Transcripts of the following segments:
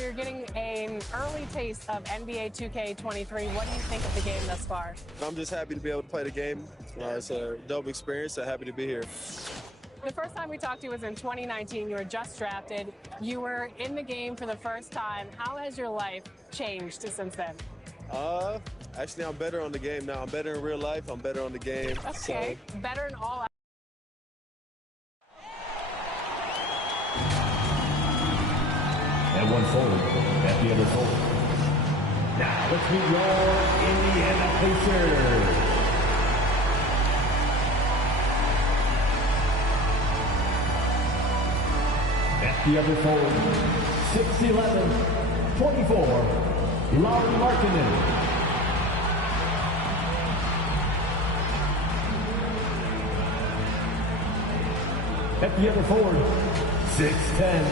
you're getting an early taste of NBA 2K23. What do you think of the game thus far? I'm just happy to be able to play the game. It's a dope experience, so happy to be here. The first time we talked to you was in 2019. You were just drafted. You were in the game for the first time. How has your life changed since then? Actually, I'm better on the game now. I'm better in real life. I'm better on the game. Okay, so. Better in all. And one forward, at the other forward. Now let's meet your Indiana Pacers. At the other forward, 6'11", 24, Lauri Markkanen. At the other forward, 6'10",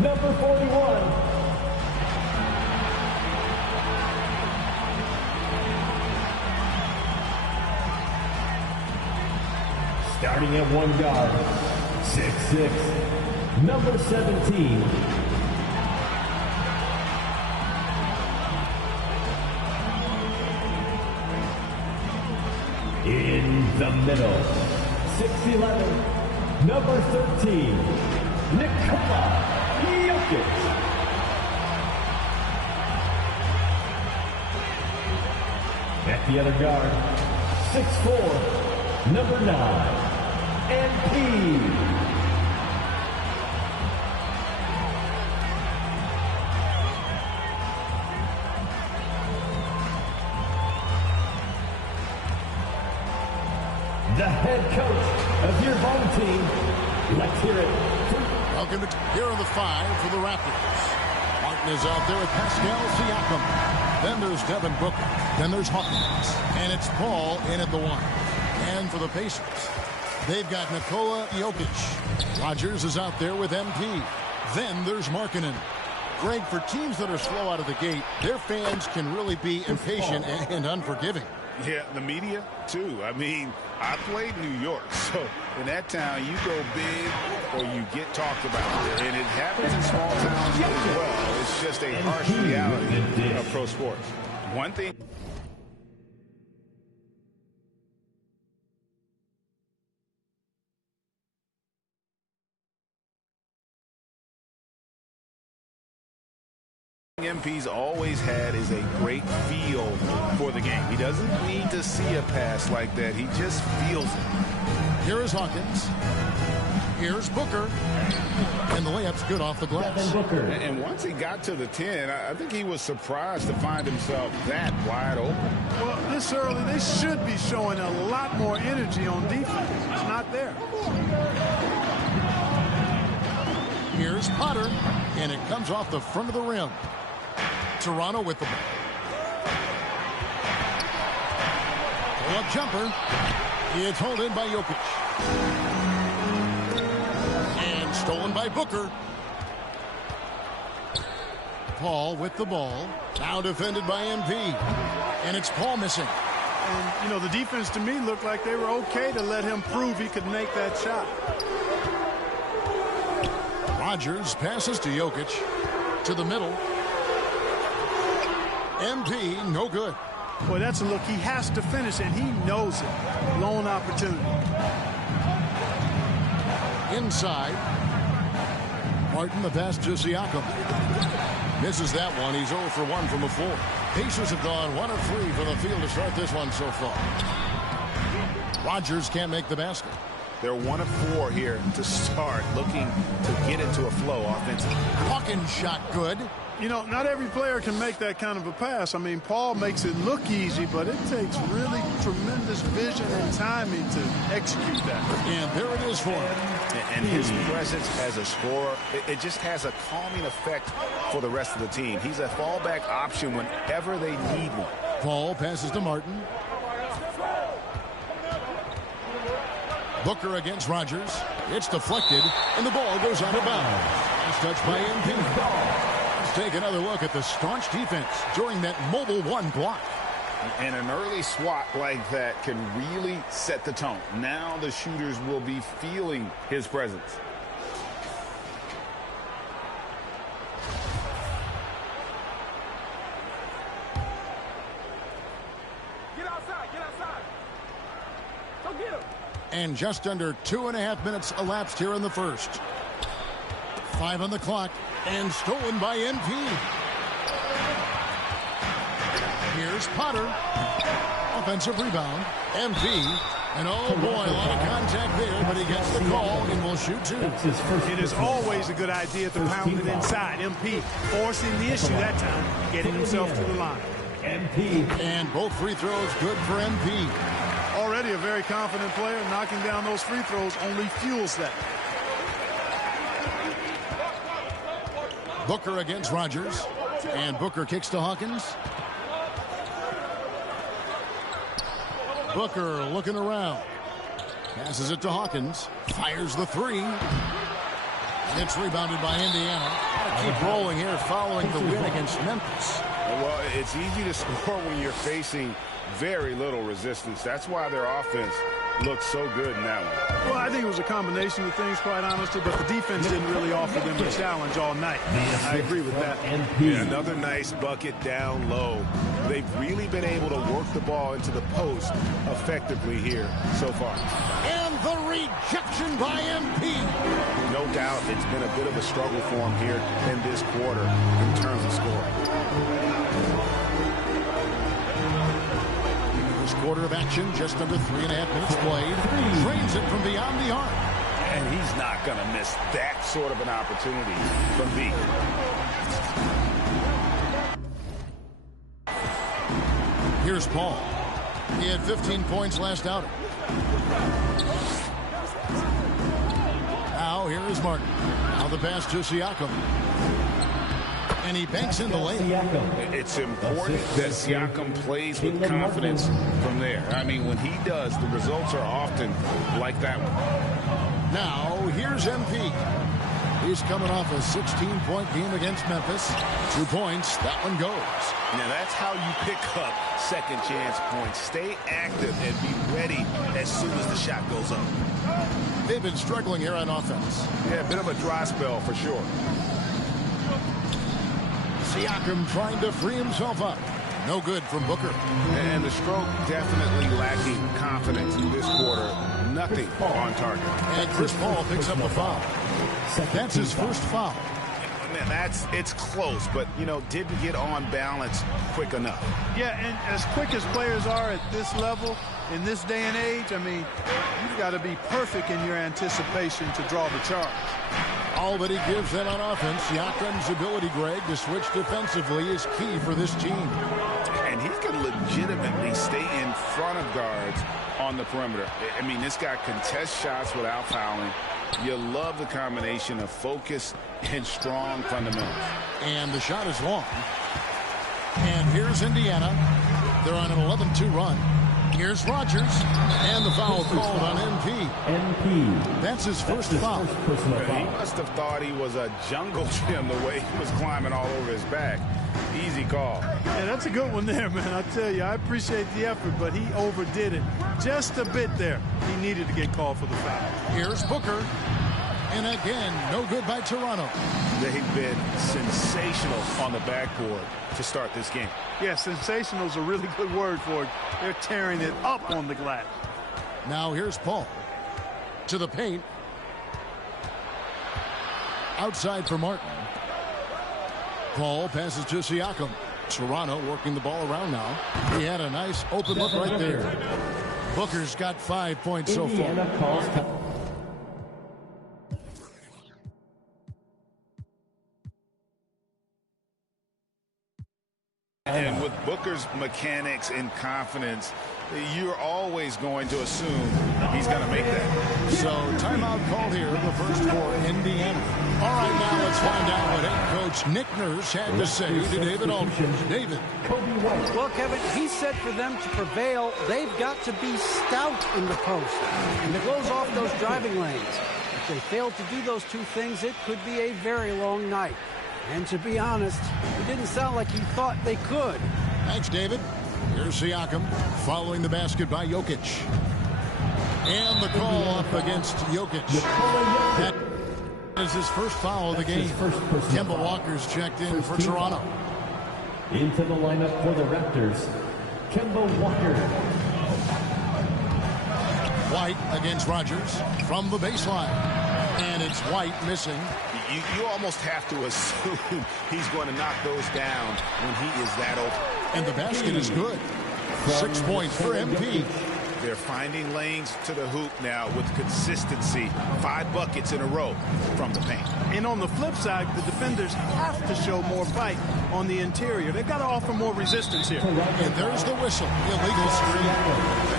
number 41. Starting at one guard, 6'6", number 17. In the middle, 6'11", number 13, Koua Vang. At the other guard, 6'4", number 9, MP. The head coach of your home team. Let's hear it. Welcome here in the 5 for the Raptors. Martin is out there with Pascal Siakam. Then there's Devin Booker. Then there's Hawkins. And it's Paul in at the 1. And for the Pacers, they've got Nikola Jokic. Rodgers is out there with MP. Then there's Markkanen. Greg, for teams that are slow out of the gate, their fans can really be impatient and unforgiving. Yeah, the media, too. I mean, I played New York, so in that town, you go big or you get talked about. And it happens in small towns as well. It's just a harsh reality of pro sports. One thing... MP's always had is a great feel for the game. He doesn't need to see a pass like that. He just feels it. Here is Hawkins. Here's Booker. And the layup's good off the glass. And once he got to the 10, I think he was surprised to find himself that wide open. Well, this early, they should be showing a lot more energy on defense. It's not there. Here's Potter. And it comes off the front of the rim. Toronto with the ball. Pull-up jumper. It's held in by Jokic. And stolen by Booker. Paul with the ball. Now defended by MP. And it's Paul missing. And, you know, the defense to me looked like they were okay to let him prove he could make that shot. Rodgers passes to Jokic. To the middle. MP, no good. Boy, that's a look. He has to finish, and he knows it. Lone opportunity. Inside. Martin, the pass to Siakam. Misses that one. He's 0 for 1 from the floor. Pacers have gone 1 of 3 from the field to start this one so far. Rodgers can't make the basket. They're 1 of 4 here to start, looking to get into a flow offensively. Hawkins shot good. You know, not every player can make that kind of a pass. I mean, Paul makes it look easy, but it takes really tremendous vision and timing to execute that. And there it is for him. And his presence as a scorer, it just has a calming effect for the rest of the team. He's a fallback option whenever they need one. Paul passes to Martin. Booker against Rodgers. It's deflected, and the ball goes out of bounds. It's touched by MP. Let's take another look at the staunch defense during that mobile 1 block. And an early swat like that can really set the tone. Now the shooters will be feeling his presence. And just under 2.5 minutes elapsed here in the first. 5 on the clock, and stolen by MP. Here's Potter. Offensive rebound. MP. And oh boy, a lot of contact there, but he gets the call and will shoot two. It is always a good idea to pound it inside. MP forcing the issue that time, getting himself to the line. MP. And both free throws good for MP. Already a very confident player. Knocking down those free throws only fuels that. Booker against Rogers. And Booker kicks to Hawkins. Booker looking around. Passes it to Hawkins. Fires the three. It's rebounded by Indiana. Keep rolling here following the win against Memphis. Well, it's easy to score when you're facing very little resistance. That's why their offense looks so good in that one. Well, I think it was a combination of things, quite honestly, but the defense didn't really offer them a challenge all night. I agree with that. Yeah, another nice bucket down low. They've really been able to work the ball into the post effectively here so far. And the rejection by MP. No doubt it's been a bit of a struggle for him here in this quarter in terms of scoring. First quarter of action, just under 3.5 minutes played. Drains it from beyond the arc. And he's not going to miss that sort of an opportunity from B. Here's Paul. He had 15 points last outing. Now here is Martin. Now the pass to Siakam. And he banks in the lane. It's important that Siakam plays with confidence from there. I mean, when he does, the results are often like that one. Now here's MP. He's coming off a 16-point game against Memphis. 2 points. That one goes. Now that's how you pick up second chance points. Stay active and be ready as soon as the shot goes up. They've been struggling here on offense. Yeah, a bit of a dry spell for sure. Siakam trying to free himself up. No good from Booker. And the stroke definitely lacking confidence in this quarter. Nothing on target. And Chris Paul picks up a foul. That's his first foul. Man, it's close, but, you know, didn't get on balance quick enough. Yeah, and as quick as players are at this level, in this day and age, I mean, you've got to be perfect in your anticipation to draw the charge. All that he gives them on offense, Siakam's ability, Greg, to switch defensively is key for this team. And he can legitimately stay in front of guards on the perimeter. I mean, this guy contests shots without fouling. You love the combination of focus and strong fundamentals. And the shot is long. And here's Indiana. They're on an 11-2 run. Here's Rogers. And the foul called on MP. MP. That's his first foul. He must have thought he was a jungle gym the way he was climbing all over his back. Easy call. Yeah, that's a good one there, man. I tell you, I appreciate the effort, but he overdid it just a bit there. He needed to get called for the foul. Here's Booker. And again, no good by Toronto. They've been sensational on the backboard to start this game. Yeah, sensational is a really good word for it. They're tearing it up on the glass. Now here's Paul. To the paint. Outside for Martin. Paul passes to Siakam. Toronto working the ball around now. He had a nice open look right there. Booker's got 5 points so far. And with Booker's mechanics and confidence, you're always going to assume he's going to make that. So timeout called here in the first for Indiana. All right, now let's find out what head coach Nick Nurse had to say to David Aldridge. David. Well, Kevin, he said for them to prevail, they've got to be stout in the post and to close off those driving lanes. If they fail to do those two things, it could be a very long night. And to be honest, it didn't sound like he thought they could. Thanks, David. Here's Siakam following the basket by Jokic. And the call up against Jokic. That is his first foul of the game. Kemba Walker's checked in for Toronto. Into the lineup for the Raptors, Kemba Walker. White against Rogers from the baseline. And it's White missing. You almost have to assume he's going to knock those down when he is that open. And the basket is good. 6 points for MP. They're finding lanes to the hoop now with consistency. 5 buckets in a row from the paint. And on the flip side, the defenders have to show more bite on the interior. They've got to offer more resistance here. And there's the whistle. Illegal screen.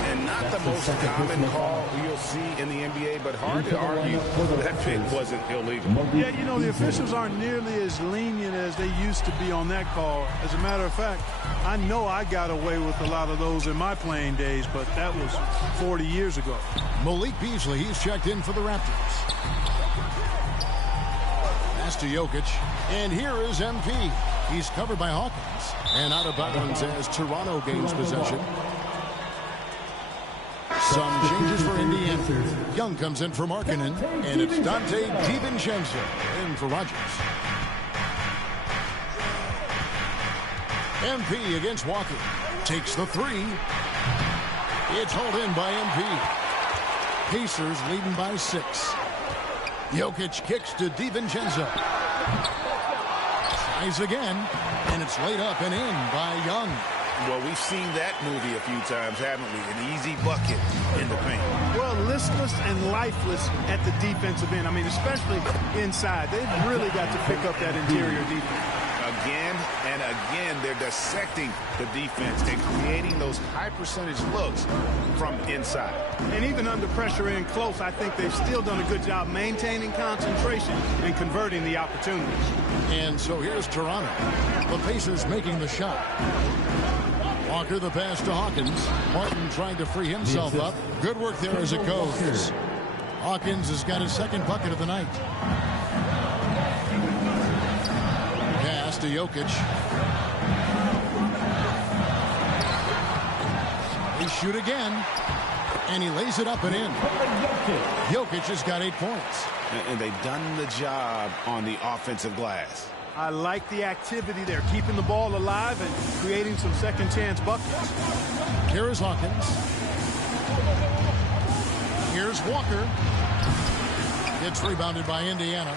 And not the most common call you'll see in the NBA, but hard to argue that pick wasn't illegal. Yeah, you know, the officials aren't nearly as lenient as they used to be on that call. As a matter of fact, I know I got away with a lot of those in my playing days, but that was 40 years ago. Malik Beasley, he's checked in for the Raptors. Pass to Jokic. And here is MP. He's covered by Hawkins. And out of bounds as Toronto gains possession. Some changes for Indiana. Young comes in for Markkanen. And it's Dante DiVincenzo in for Rogers. MP against Walker. Takes the 3. It's hauled in by MP. Pacers leading by 6. Jokic kicks to DiVincenzo. Tries again, and it's laid up and in by Young. Well, we've seen that movie a few times, haven't we? An easy bucket in the paint. Well, listless and lifeless at the defensive end. I mean, especially inside. They've really got to pick up that interior defense. Again and again, they're dissecting the defense and creating those high percentage looks from inside. And even under pressure in close, I think they've still done a good job maintaining concentration and converting the opportunities. And so here's Toronto. The Pacers making the shot. Walker the pass to Hawkins. Martin trying to free himself up. Good work there as it goes. Hawkins has got his 2nd bucket of the night. Pass to Jokic. They shoot again. And he lays it up and in. Jokic has got 8 points. And they've done the job on the offensive glass. I like the activity there, keeping the ball alive and creating some second chance buckets. Here is Hawkins. Here's Walker. It's rebounded by Indiana.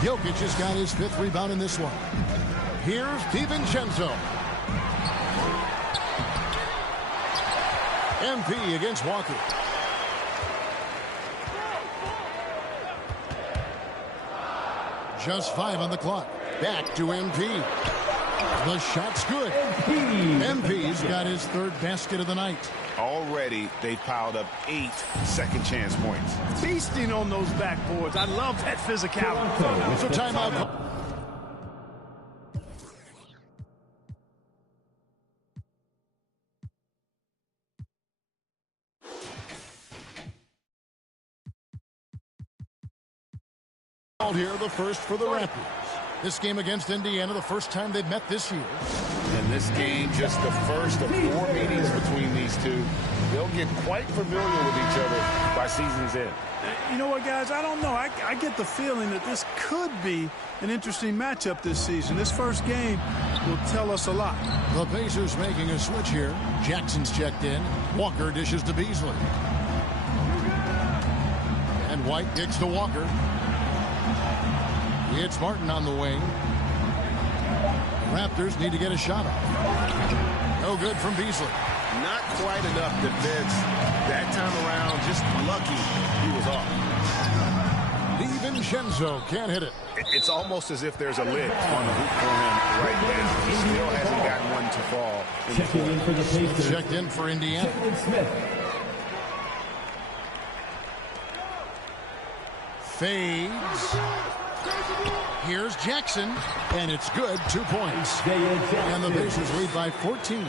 Jokic has got his 5th rebound in this one. Here's DiVincenzo. MP against Walker. Just 5 on the clock. Back to MP. The shot's good. MP's got his 3rd basket of the night. Already, they've piled up 8 second chance points. Feasting on those backboards. I love that physicality. So timeout. Here, the first for the Raptors. This game against Indiana, the first time they've met this year. And this game, just the first of 4 meetings between these two. They'll get quite familiar with each other by season's end. You know what, guys? I don't know. I get the feeling that this could be an interesting matchup this season. This first game will tell us a lot. The Pacers making a switch here. Jackson's checked in. Walker dishes to Beasley. And White kicks to Walker. It's Martin on the wing. Raptors need to get a shot off. No good from Beasley. Not quite enough defense that time around. Just lucky he was off. DiVincenzo can't hit it. It's almost as if there's a lid on the hoop for him right now. He still hasn't gotten one to fall. Checking in for the Pacers. Checked in for Indiana. Fades. Here's Jackson, and it's good. 2 points. And the Pacers lead by 14.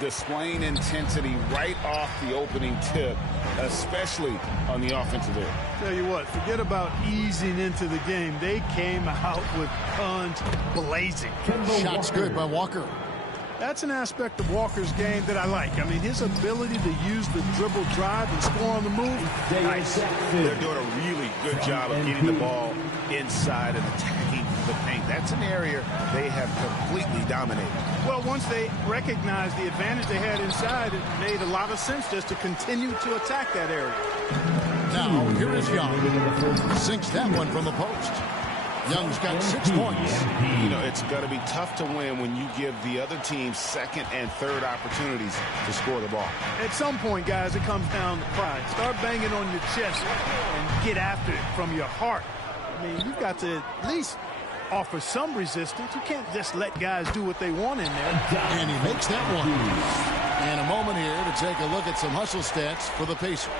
Displaying intensity right off the opening tip, especially on the offensive end. Tell you what, forget about easing into the game. They came out with guns blazing. Shot's good by Walker. That's an aspect of Walker's game that I like. I mean, his ability to use the dribble drive and score on the move, nice. They're doing a really good job of getting the ball inside and attacking the paint. That's an area they have completely dominated. Well, once they recognized the advantage they had inside, it made a lot of sense just to continue to attack that area. Now, here is Young. Sinks that one from the post. Young's got 6 points. You know, it's going to be tough to win when you give the other team second and third opportunities to score the ball. At some point, guys, it comes down to pride. Start banging on your chest and get after it from your heart. I mean, you've got to at least offer some resistance. You can't just let guys do what they want in there. And he makes that one. And a moment here to take a look at some hustle stats for the Pacers.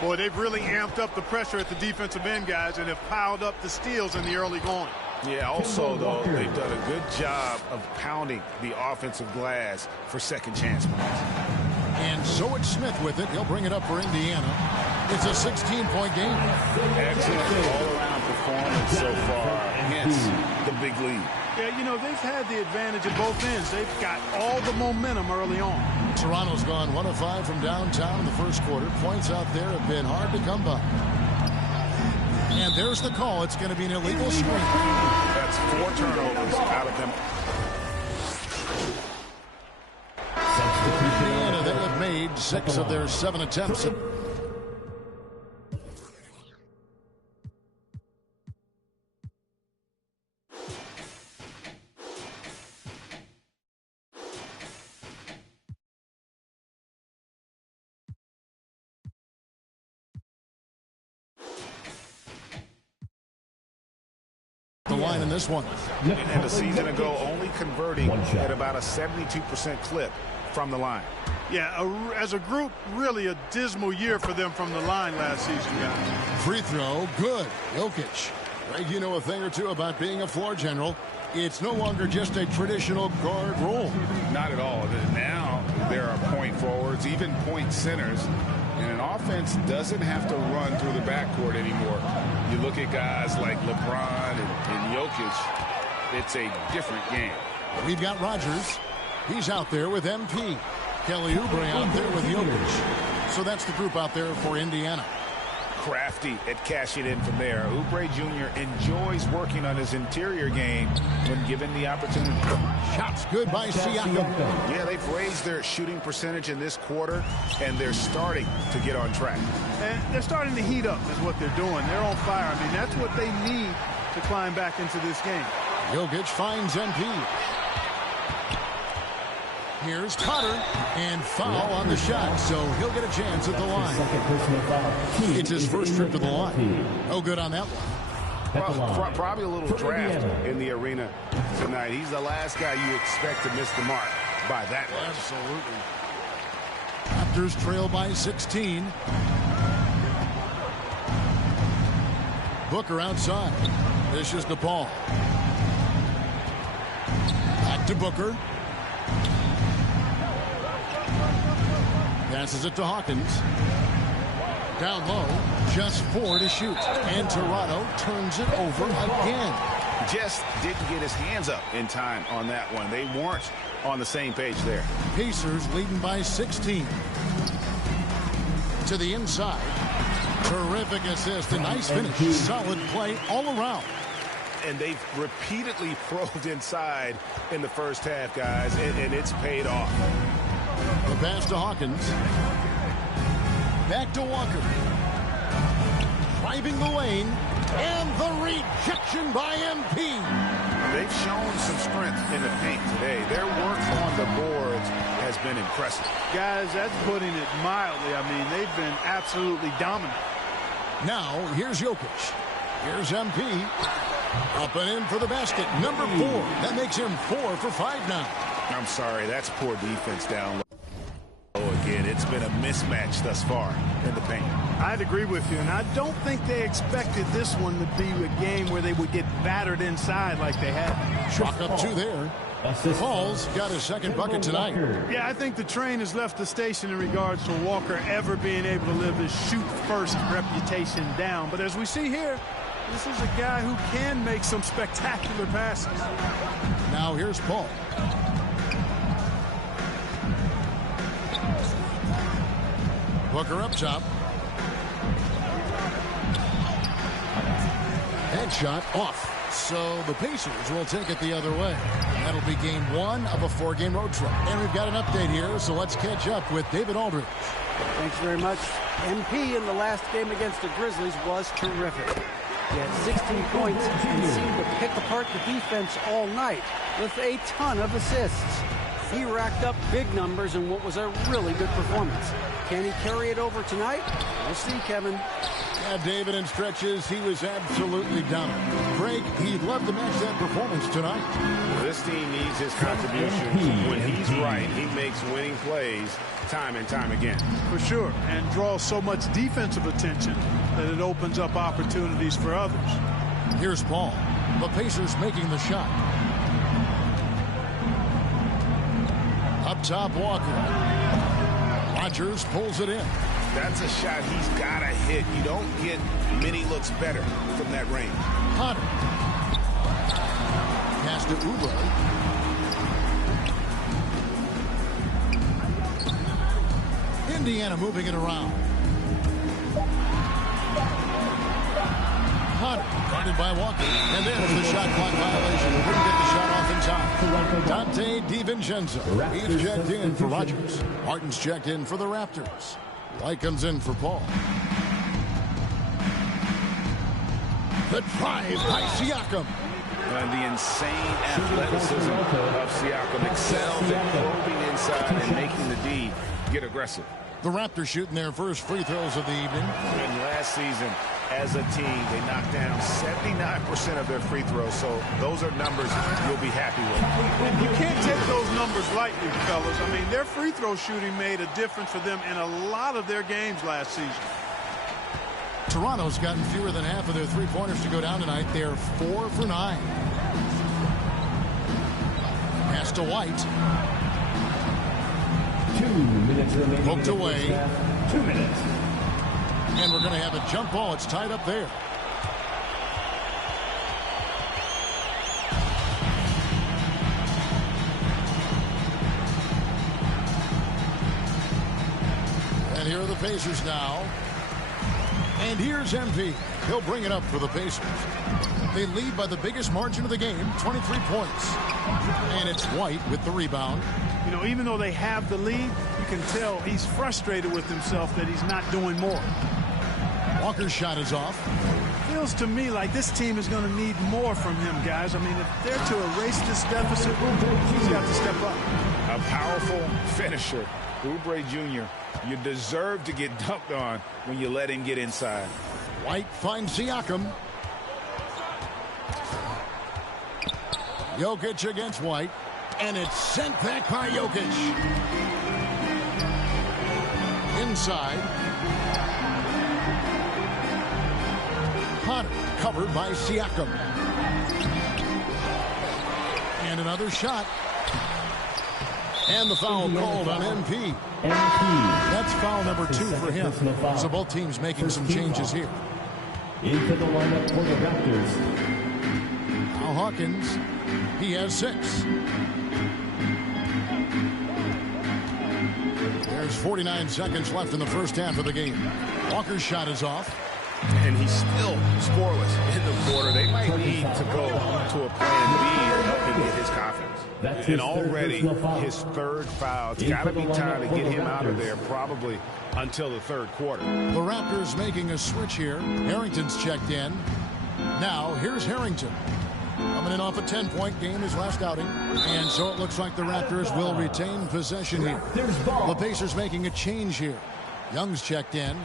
Boy, they've really amped up the pressure at the defensive end, guys, and have piled up the steals in the early going. Yeah, also, though, they've done a good job of pounding the offensive glass for second chance points. And so it's Smith with it. He'll bring it up for Indiana. It's a 16-point game. Excellent all-around performance so far, hence the big lead. Yeah, you know, they've had the advantage at both ends. They've got all the momentum early on. Toronto's gone 1 of 5 from downtown in the first quarter. Points out there have been hard to come by. And there's the call. It's going to be an illegal screen. That's 4 turnovers out of them. Indiana, they have made 6 of their 7 attempts. The line in this one. And a season ago, only converting at about a 72% clip from the line. Yeah, as a group, really a dismal year for them from the line last season, guys. Free throw, good. Jokic. Greg, you know a thing or two about being a floor general. It's no longer just a traditional guard role. Not at all. Now there are point forwards, even point centers. And an offense doesn't have to run through the backcourt anymore. You look at guys like LeBron and Jokic, it's a different game. We've got Rodgers. He's out there with MP. Kelly Oubre out there with Jokic. So that's the group out there for Indiana. Crafty at cashing in from there. Oubre Jr. enjoys working on his interior game when given the opportunity. Shots good by Siakam. Yeah, they've raised their shooting percentage in this quarter, and they're starting to get on track. And they're starting to heat up is what they're doing. They're on fire. I mean, that's what they need to climb back into this game. Jokic finds MP. Here's Potter, and foul on the shot, so he'll get a chance at the line. It's his first trip to the line. Oh, good on that one. Well, probably a little draft in the arena tonight. He's the last guy you expect to miss the mark by that much. Absolutely. Raptors trail by 16. Booker outside. This is DePaul. Back to Booker. Passes it to Hawkins. Down low, just 4 to shoot. And Toronto turns it over again. Just didn't get his hands up in time on that one. They weren't on the same page there. Pacers leading by 16. To the inside. Terrific assist. A nice finish. Solid play all around. And they've repeatedly probed inside in the first half, guys, and it's paid off. The pass to Hawkins. Back to Walker. Driving the lane. And the rejection by MP. They've shown some strength in the paint today. Their work on the boards has been impressive. Guys, that's putting it mildly. I mean, they've been absolutely dominant. Now, here's Jokic. Here's MP. Up and in for the basket. Number 4. That makes him 4 for 5 now. I'm sorry, that's poor defense down low. Again, it's been a mismatch thus far in the paint. I'd agree with you, and I don't think they expected this one to be a game where they would get battered inside like they had. Chalk up 2 there. Paul's got his second bucket tonight. Yeah, I think the train has left the station in regards to Walker ever being able to live his shoot-first reputation down. But as we see here, this is a guy who can make some spectacular passes. Now here's Paul. Booker up top. Headshot off. So the Pacers will take it the other way. That'll be game 1 of a 4-game road trip. And we've got an update here, so let's catch up with David Aldridge. Thanks very much. MP in the last game against the Grizzlies was terrific. He had 16 points and seemed to pick apart the defense all night with a ton of assists. He racked up big numbers in what was a really good performance. Can he carry it over tonight? We'll see, Kevin. Yeah, David, in stretches, he was absolutely dominant. Craig, he'd love to match that performance tonight. This team needs his contribution. When he's right, he makes winning plays time and time again. For sure, and draws so much defensive attention that it opens up opportunities for others. Here's Paul. The Pacers making the shot. Up top, Walker. Rodgers pulls it in. That's a shot he's got to hit. You don't get many looks better from that range. Hunter. Pass to Oubre. Indiana moving it around. Hunter guarded by Walker. And there's the shot clock violation. Couldn't get the shot off in time. Dante DiVincenzo. He's checked in for Rodgers. Martin's checked in for the Raptors. White comes in for Paul. The drive by Siakam. And the insane athleticism of Siakam excels at probing inside and making the D get aggressive. The Raptors shooting their first free throws of the evening. And last season, as a team, they knocked down 79% of their free throws. So those are numbers you'll be happy with. You can't take those numbers lightly, fellas. I mean, their free throw shooting made a difference for them in a lot of their games last season. Toronto's gotten fewer than half of their three-pointers to go down tonight. They're 4 for 9. Pass to White. 2 minutes remaining. Poked away. 2 minutes. And we're going to have a jump ball. It's tied up there. And here are the Pacers now. And here's MP. He'll bring it up for the Pacers. They lead by the biggest margin of the game, 23 points. And it's White with the rebound. You know, even though they have the lead, you can tell he's frustrated with himself that he's not doing more. Walker's shot is off. Feels to me like this team is going to need more from him, guys. I mean, if they're to erase this deficit, he's got to step up. A powerful finisher, Oubre Jr. You deserve to get dunked on when you let him get inside. White finds Siakam. Jokic against White. And it's sent back by Jokic. Inside. Hunter covered by Siakam. And another shot. And the foul called on MP. That's foul number 2 for him. So both teams making some changes here. Into the lineup for the Raptors. Now Hawkins. He has 6. There's 49 seconds left in the first half of the game. Walker's shot is off. And he's still scoreless in the quarter. They might need to go to a plan B to help him get his confidence. And already his third foul. It's got to be time to get him out of there probably until the third quarter. The Raptors making a switch here. Harrington's checked in. Now here's Harrington. Coming in off a 10-point game his last outing. And so it looks like the Raptors will retain possession here. The Pacers making a change here. Young's checked in.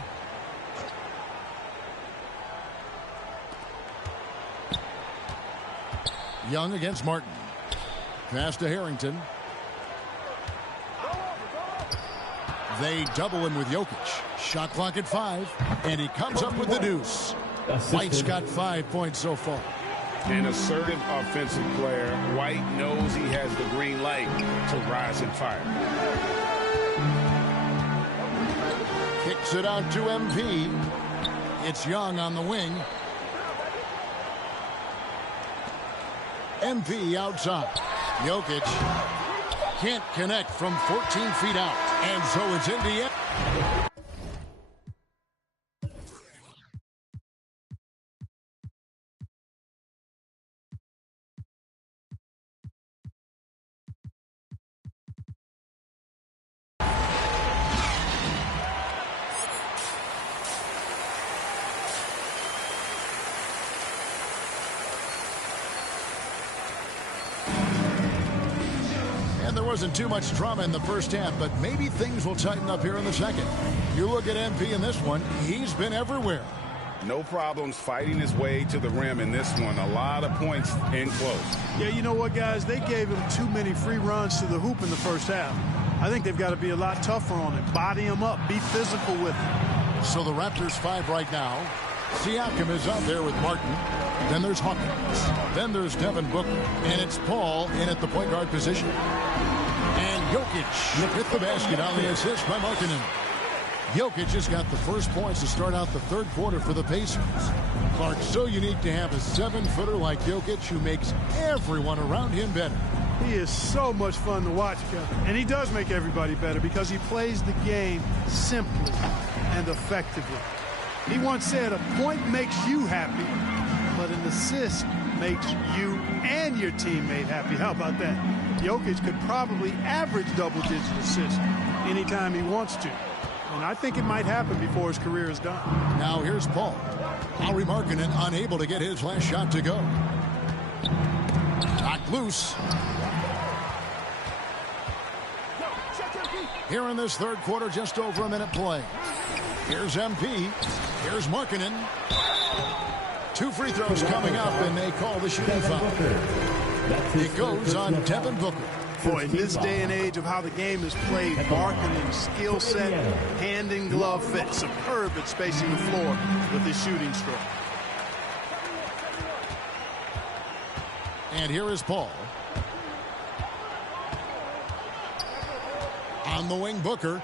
Young against Martin. Pass to Harrington. They double him with Jokic. Shot clock at 5. And he comes up with the deuce. White's got 5 points so far. An assertive offensive player. White knows he has the green light to rise and fire. Kicks it out to MP. It's Young on the wing. MP outside. Jokic can't connect from 14 feet out. And so it's Indiana. wasn't too much drama in the first half, but maybe things will tighten up here in the second. You look at MP in this one, he's been everywhere. No problems fighting his way to the rim in this one. A lot of points in close. Yeah, you know what, guys? They gave him too many free runs to the hoop in the first half. I think they've got to be a lot tougher on him. Body him up. Be physical with him. So the Raptors 5 right now. Siakam is out there with Martin. Then there's Hawkins. Then there's Devin Booker. And it's Paul in at the point guard position. And Jokic with the basket on the assist by Markkanen. Jokic has got the first points to start out the third quarter for the Pacers. Clark, so unique to have a 7-footer like Jokic who makes everyone around him better. He is so much fun to watch, Kevin. And he does make everybody better because he plays the game simply and effectively. He once said a point makes you happy, but an assist makes you and your teammate happy. How about that? Jokic could probably average double-digit assists anytime he wants to. And I think it might happen before his career is done. Now here's Paul. Lauri Markkanen unable to get his last shot to go. Knocked loose. Here in this third quarter, just over a minute play. Here's MP. Here's Markkanen. 2 free throws coming up, and they call the shooting foul. It goes on Devin Booker. Boy, in this day and age of how the game is played, Markkanen's skill set, hand and glove fit, superb at spacing the floor with his shooting stroke. And here is Paul. On the wing, Booker.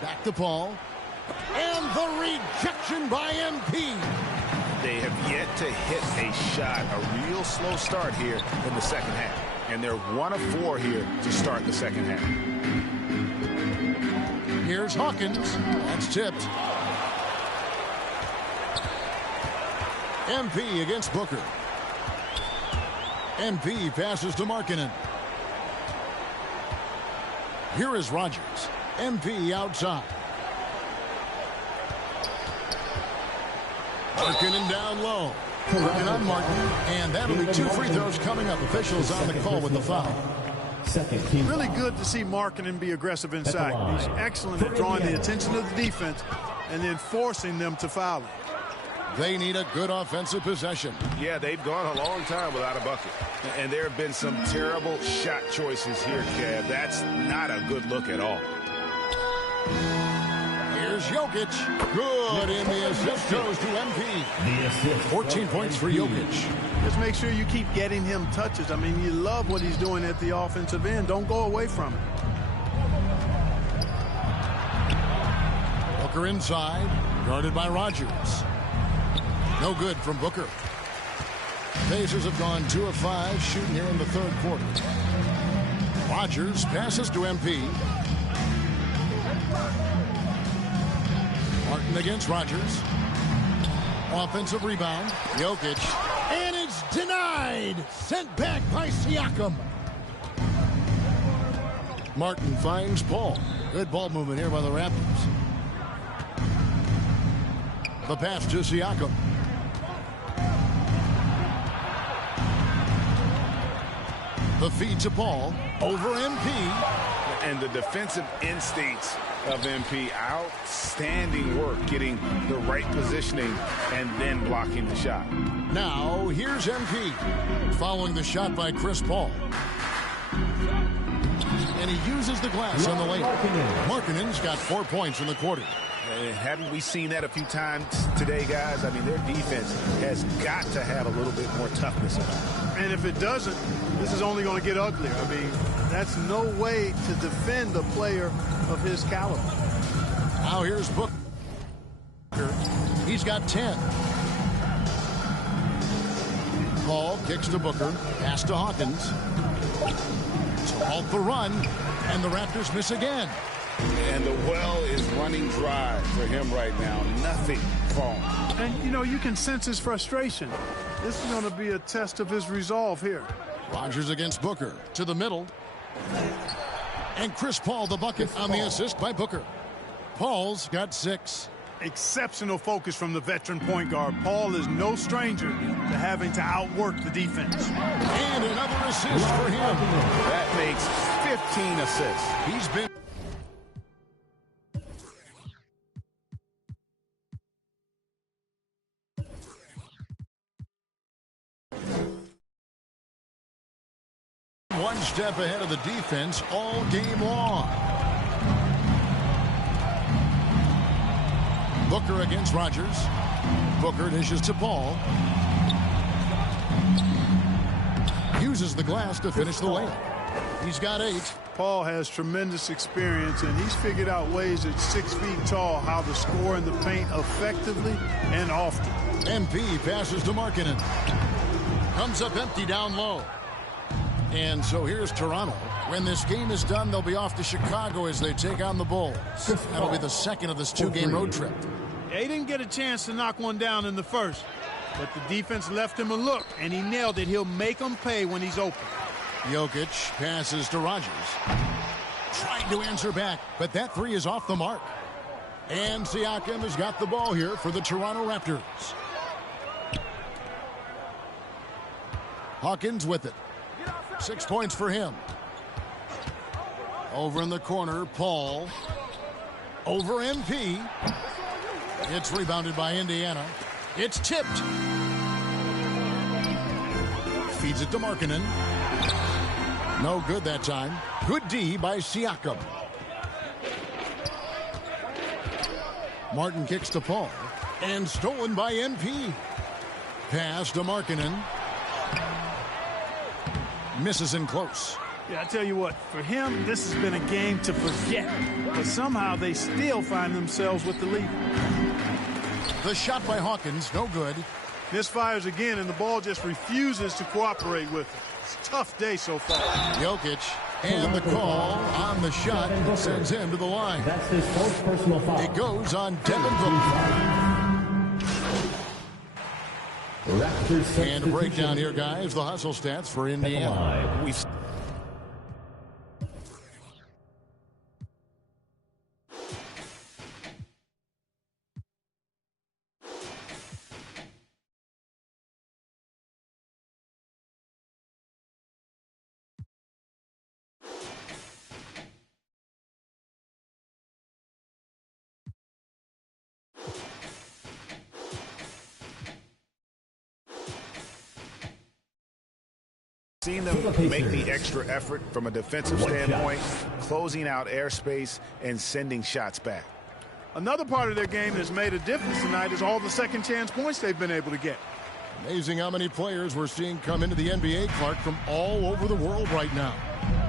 Back to Paul. And the rejection by MP. They have yet to hit a shot, a real slow start here in the second half. And they're 1 of 4 here to start the second half. Here's Hawkins. That's tipped. MP against Booker. MP passes to Markkanen. Here is Rogers. MP outside. Markkanen down low. Working on Martin. And that'll be 2 free throws coming up. Officials on the call with the foul. Really good to see Markkanen be aggressive inside. He's excellent at drawing the attention of the defense and then forcing them to foul him. They need a good offensive possession. Yeah, they've gone a long time without a bucket. And there have been some terrible shot choices here, Kev. That's not a good look at all. Here's Jokic. Good, and the assist goes to MP. 14 points for Jokic. Just make sure you keep getting him touches. I mean, you love what he's doing at the offensive end. Don't go away from it. Booker inside, guarded by Rogers. No good from Booker. Pacers have gone 2 of 5 shooting here in the third quarter. Rogers passes to MP. Martin against Rogers. Offensive rebound. Jokic. And it's denied. Sent back by Siakam. Martin finds Paul. Good ball movement here by the Raptors. The pass to Siakam. The feed to Paul. Over MP. And the defensive instincts of MP, outstanding work getting the right positioning and then blocking the shot. Now here's MP following the shot by Chris Paul, and he uses the glass on the lane. Markkanen's got 4 points in the quarter. Haven't we seen that a few times today, guys? I mean, their defense has got to have a little bit more toughness in it. And if it doesn't, this is only going to get uglier. I mean, that's no way to defend a player of his caliber. Now here's Booker. He's got 10. Paul kicks to Booker. Pass to Hawkins. To halt the run. And the Raptors miss again. And the well is running dry for him right now. Nothing falling. And, you know, you can sense his frustration. This is going to be a test of his resolve here. Rogers against Booker. To the middle. And Chris Paul the bucket on the assist by Booker. Paul's got 6. Exceptional focus from the veteran point guard. Paul is no stranger to having to outwork the defense. And another assist for him. That makes 15 assists. He's been... one step ahead of the defense all game long. Booker against Rogers. Booker dishes to Paul. Uses the glass to finish the layup. He's got 8. Paul has tremendous experience, and he's figured out ways at 6 feet tall how to score in the paint effectively and often. MP passes to Markkanen. Comes up empty down low. And so here's Toronto. When this game is done, they'll be off to Chicago as they take on the Bulls. That'll be the second of this 2-game road trip. They didn't get a chance to knock one down in the first, but the defense left him a look, and he nailed it. He'll make them pay when he's open. Jokic passes to Rogers. Trying to answer back, but that 3 is off the mark. And Siakam has got the ball here for the Toronto Raptors. Hawkins with it. 6 points for him. Over in the corner, Paul. Over MP. It's rebounded by Indiana. It's tipped. Feeds it to Markkanen. No good that time. Good D by Siakam. Martin kicks to Paul. And stolen by MP. Pass to Markkanen. Misses in close. Yeah, I tell you what, for him, this has been a game to forget. But somehow they still find themselves with the lead. The shot by Hawkins, no good. Misfires again, and the ball just refuses to cooperate with him. It's a tough day so far. Jokic, and the call on the shot sends him to the line. That's his first personal foul. It goes on Devin Booker. And a breakdown here, guys. The hustle stats for Indiana. Seen them make the extra effort from a defensive standpoint, closing out airspace and sending shots back. Another part of their game that's made a difference tonight is all the second chance points they've been able to get. Amazing how many players we're seeing come into the NBA, Clark, from all over the world right now.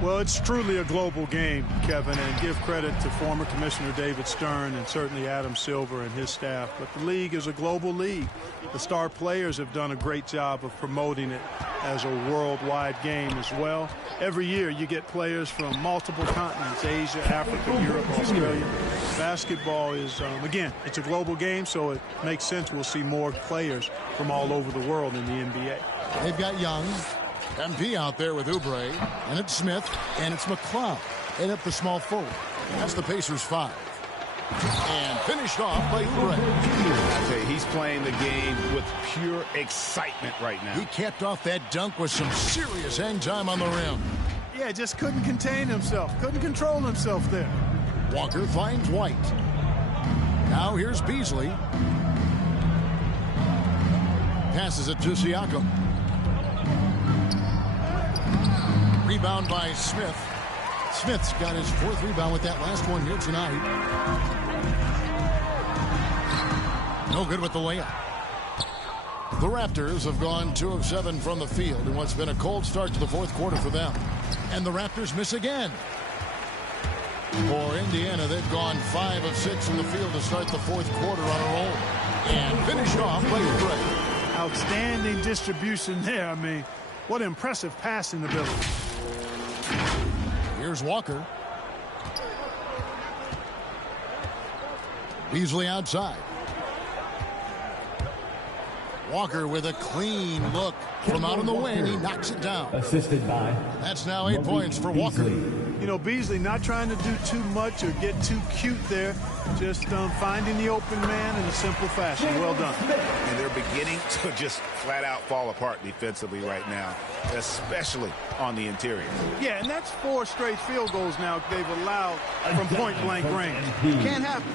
Well, it's truly a global game, Kevin, and give credit to former Commissioner David Stern and certainly Adam Silver and his staff. But the league is a global league. The star players have done a great job of promoting it as a worldwide game as well. Every year you get players from multiple continents, Asia, Africa, Europe, Australia. Basketball is, again, it's a global game, so it makes sense we'll see more players from all over the world in the NBA. They've got Young, MP out there with Oubre, and it's Smith, and it's McLeod, and up the small forward. That's the Pacers 5. And finished off by Oubre. I tell you, he's playing the game with pure excitement right now. He capped off that dunk with some serious hang time on the rim. Yeah, just couldn't contain himself, couldn't control himself there. Walker finds White. Now here's Beasley. Passes it to Siakam. Rebound by Smith. Smith's got his 4th rebound with that last one here tonight. No good with the layup. The Raptors have gone 2 of 7 from the field in what's been a cold start to the 4th quarter for them. And the Raptors miss again. For Indiana, they've gone 5 of 6 from the field to start the 4th quarter on a roll. And finished off by Oubre. Outstanding distribution there. I mean, what impressive passing ability. Here's Walker. Beasley outside. Walker with a clean look from out on the wing. He knocks it down. Assisted by. That's now 8 points for Walker. You know, Beasley not trying to do too much or get too cute there. Just finding the open man in a simple fashion. Well done. And they're beginning to just flat out fall apart defensively right now, especially on the interior. Yeah, and that's 4 straight field goals now they've allowed from point-blank range. Can't happen.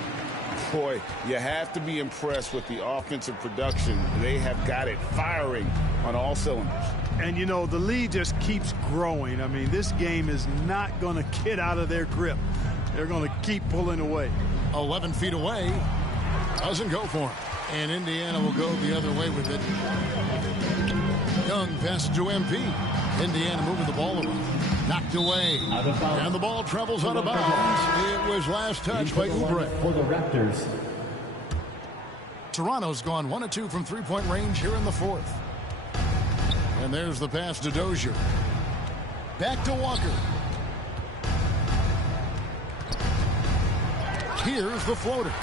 Boy, you have to be impressed with the offensive production. They have got it firing on all cylinders. And, you know, the lead just keeps growing. I mean, this game is not going to get out of their grip. They're going to keep pulling away. 11 feet away. Doesn't go for him. And Indiana will go the other way with it. Young passes to MP. Indiana moving the ball around. Knocked away. And the ball travels out of bounds. It was last touched by Oubre. For the Raptors. Toronto's gone 1 of 2 from three-point range here in the fourth. And there's the pass to Dozier. Back to Walker. Here's the floater.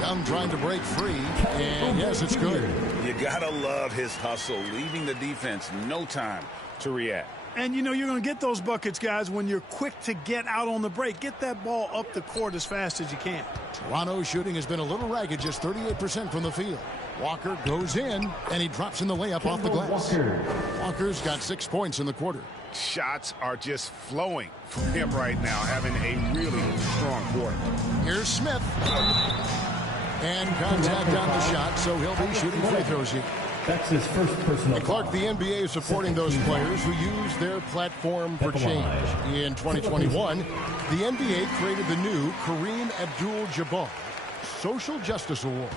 Young trying to break free, and yes, it's good. You gotta love his hustle, leaving the defense no time to react. And, you know, you're going to get those buckets, guys, when you're quick to get out on the break. Get that ball up the court as fast as you can. Toronto's shooting has been a little ragged, just 38% from the field. Walker goes in, and he drops in the layup off the glass. Walker's got 6 points in the quarter. Shots are just flowing from him right now, having a really strong quarter. Here's Smith. And contact on the shot, so he'll be shooting free throws here. That's his first personal And Clark, the NBA is supporting those players who use their platform for change. In 2021, the NBA created the new Kareem Abdul-Jabbar Social Justice Award.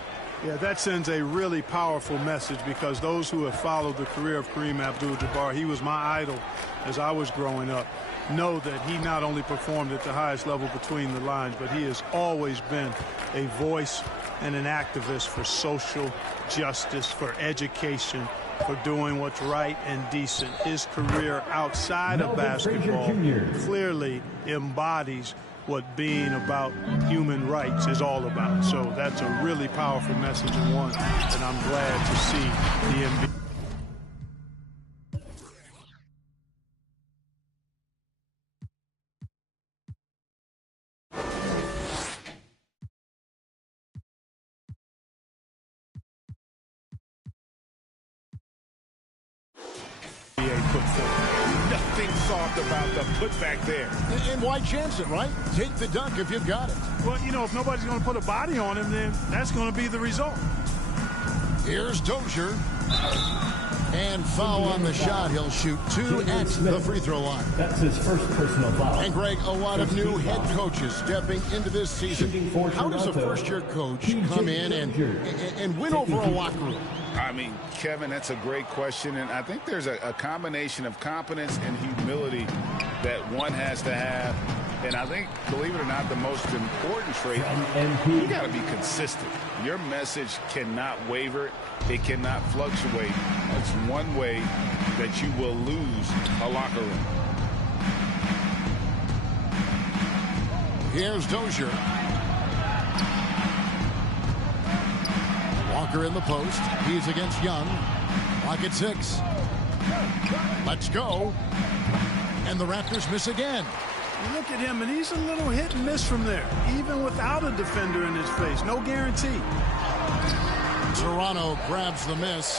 Yeah, that sends a really powerful message because those who have followed the career of Kareem Abdul-Jabbar, he was my idol as I was growing up, know that he not only performed at the highest level between the lines, but he has always been a voice and an activist for social justice, for education, for doing what's right and decent. His career outside of basketball clearly embodies what being about human rights is all about. So that's a really powerful message and one that I'm glad to see the NBA. Nothing soft about the putback there. And why chance it, right? Take the dunk if you've got it. Well, you know, if nobody's going to put a body on him, then that's going to be the result. Here's Dozier. And foul on the shot. He'll shoot 2 at the free throw line. That's his first personal foul. And, Greg, a lot of new head coaches stepping into this season. How does a first-year coach come in and win over a locker room? I mean, Kevin, that's a great question, and I think there's a combination of competence and humility that one has to have. And I think, believe it or not, the most important trait, you got to be consistent. Your message cannot waver. It cannot fluctuate. That's one way that you will lose a locker room. Here's Dozier. Walker in the post. He's against Young. Clock at 6. Let's go. And the Raptors miss again. You look at him, and he's a little hit and miss from there, even without a defender in his face. No guarantee. Toronto grabs the miss.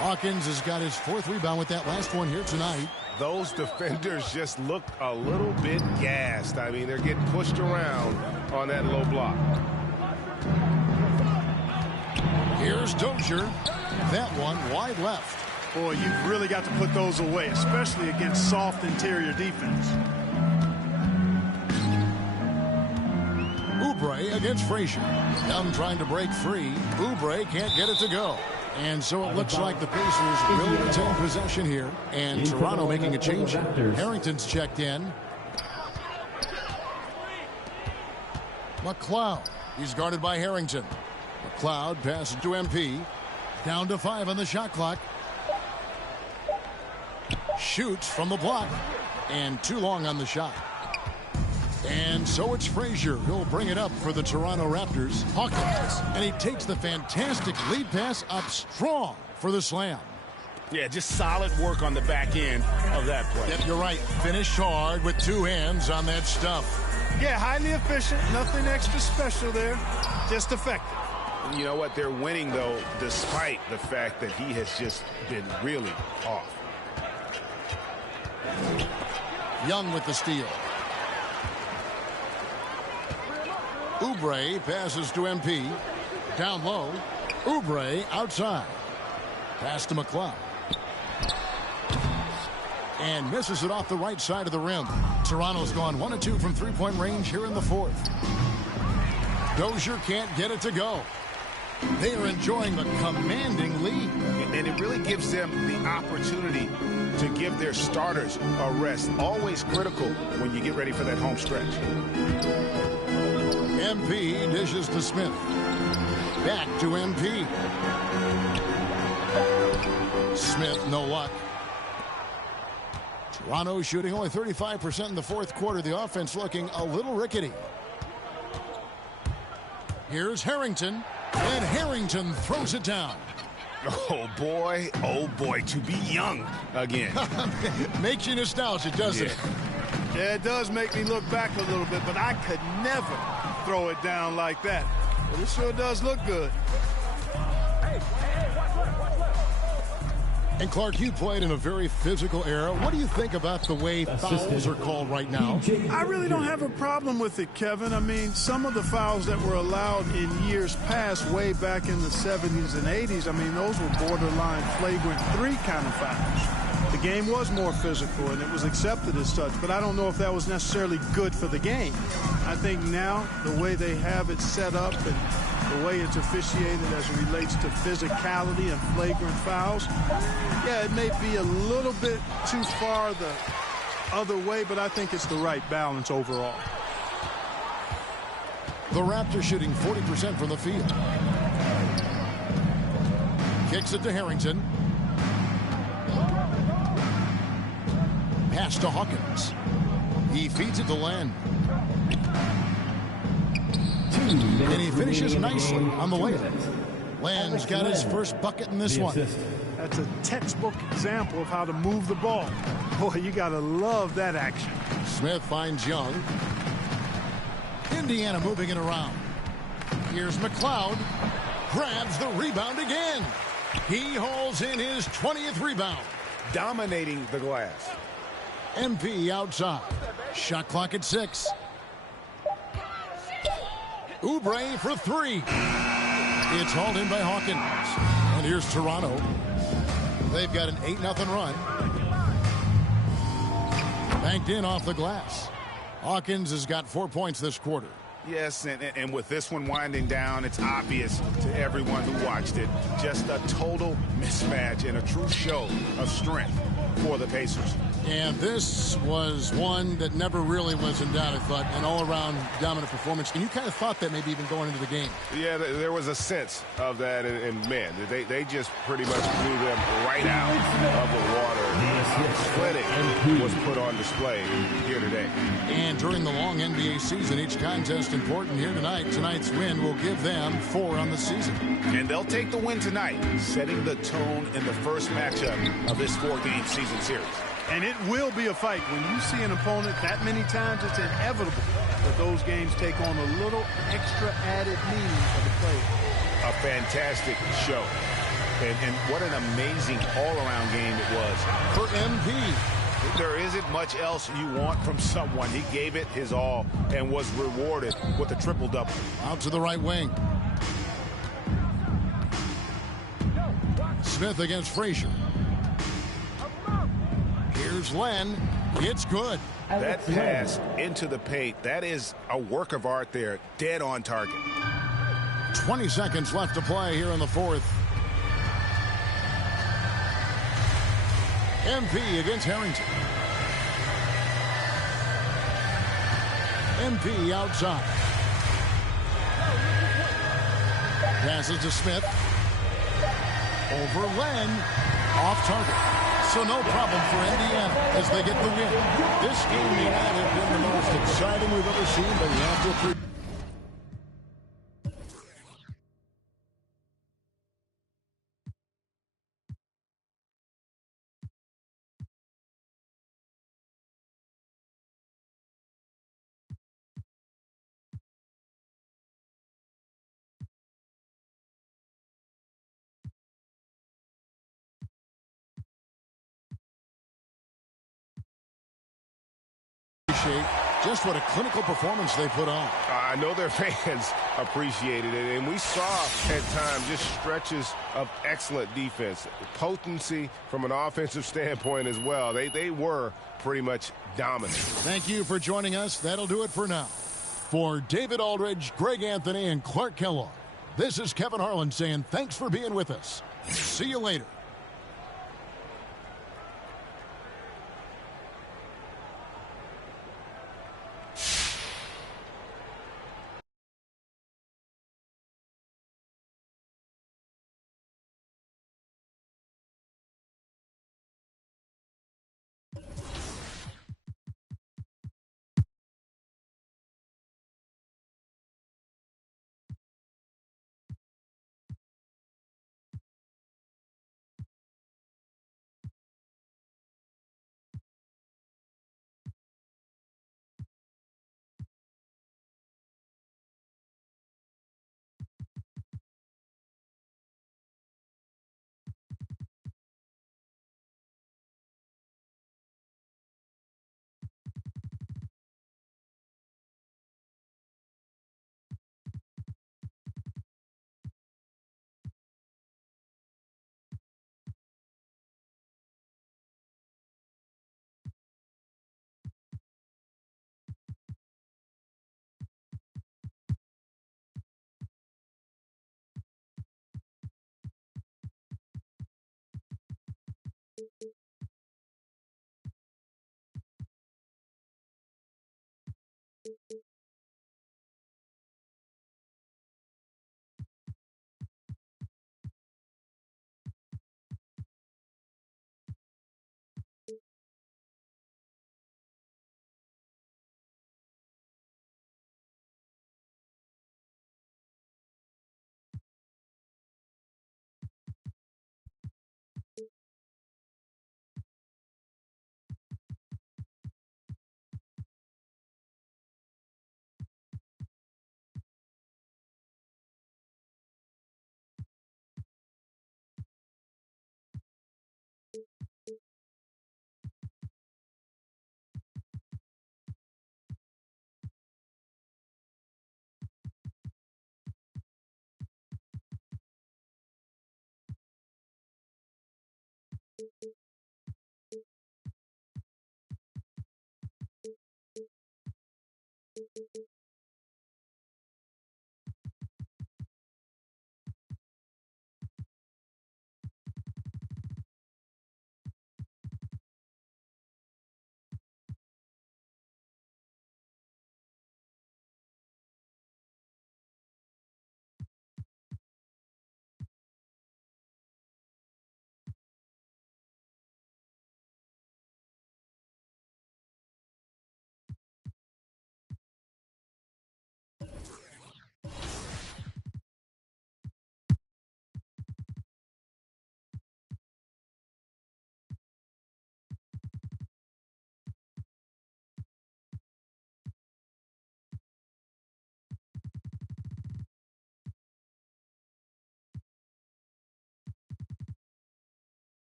Hawkins has got his 4th rebound with that last one here tonight. Those defenders just look a little bit gassed. I mean, they're getting pushed around on that low block. Here's Dozier. That one wide left. Boy, you've really got to put those away, especially against soft interior defense. Oubre against Frazier. Young trying to break free. Oubre can't get it to go. And so it looks like the Pacers will retain possession here. And Toronto making a change. Harrington's checked in. McLeod. He's guarded by Harrington. McLeod passes to MP. Down to 5 on the shot clock. Shoots from the block. And too long on the shot. And so it's Frazier who'll bring it up for the Toronto Raptors. Hawkins, and he takes the fantastic lead pass up strong for the slam. Yeah, just solid work on the back end of that play. Yep, you're right. Finish hard with two hands on that stuff. Yeah, highly efficient. Nothing extra special there. Just effective. You know what? They're winning, though, despite the fact that he has just been really off. Young with the steal. Oubre passes to MP. Down low. Oubre outside. Pass to McLeod. And misses it off the right side of the rim. Toronto's gone 1 of 2 from three-point range here in the fourth. Dozier can't get it to go. They are enjoying the commanding lead. And it really gives them the opportunity to give their starters a rest. Always critical when you get ready for that home stretch. MP dishes to Smith. Back to MP. Smith, no luck. Toronto shooting only 35% in the fourth quarter. The offense looking a little rickety. Here's Harrington. And Harrington throws it down. Oh, boy, to be young again. Makes you nostalgic, doesn't it? Yeah, it does make me look back a little bit, but I could never throw it down like that. But it sure does look good. And Clark, you played in a very physical era. What do you think about the way fouls are called right now? I really don't have a problem with it, Kevin. I mean, some of the fouls that were allowed in years past, way back in the 70s and 80s, I mean, those were borderline flagrant 3 kind of fouls. The game was more physical, and it was accepted as such, but I don't know if that was necessarily good for the game. I think now, the way they have it set up and the way it's officiated as it relates to physicality and flagrant fouls, yeah, it may be a little bit too far the other way, but I think it's the right balance overall. The Raptors shooting 40% from the field. Kicks it to Harrington. Pass to Hawkins. He feeds it to Len. And he finishes nicely on the layup. Len's got his first bucket in this one. That's a textbook example of how to move the ball. Boy, you got to love that action. Smith finds Young. Indiana moving it around. Here's McLeod. Grabs the rebound again. He hauls in his 20th rebound. Dominating the glass. MP outside. Shot clock at 6. Oubre for 3. It's hauled in by Hawkins. And here's Toronto. They've got an 8-0 run. Banked in off the glass. Hawkins has got 4 points this quarter. Yes, and with this one winding down, it's obvious to everyone who watched it. Just a total mismatch and a true show of strength for the Pacers. And this was one that never really was in doubt, I thought, an all-around dominant performance. And you kind of thought that maybe even going into the game. Yeah, there was a sense of that, and man, they just pretty much blew them right out of the water. Clinic was put on display here today. And during the long NBA season, each contest important here tonight. Tonight's win will give them 4 on the season. And they'll take the win tonight, setting the tone in the first matchup of this 4-game season series. And it will be a fight. When you see an opponent that many times, it's inevitable that those games take on a little extra added meaning for the player. A fantastic show. And what an amazing all-around game it was. For MP. There isn't much else you want from someone. He gave it his all and was rewarded with a triple-double. Out to the right wing. Smith against Frazier. Here's Len. It's good. That pass into the paint, that is a work of art there. Dead on target. 20 seconds left to play here in the fourth. MP against Harrington. MP outside. Passes to Smith. Over Len. Off target. So no problem for Indiana as they get the win. This game may not have been the most exciting we've ever seen, but you have to appreciate. Just what a clinical performance they put on. I know their fans appreciated it, and we saw at times just stretches of excellent defense, potency from an offensive standpoint as well. They were pretty much dominant. Thank you for joining us. That'll do it for now. For David Aldridge, Greg Anthony, and Clark Kellogg, this is Kevin Harlan saying thanks for being with us. See you later.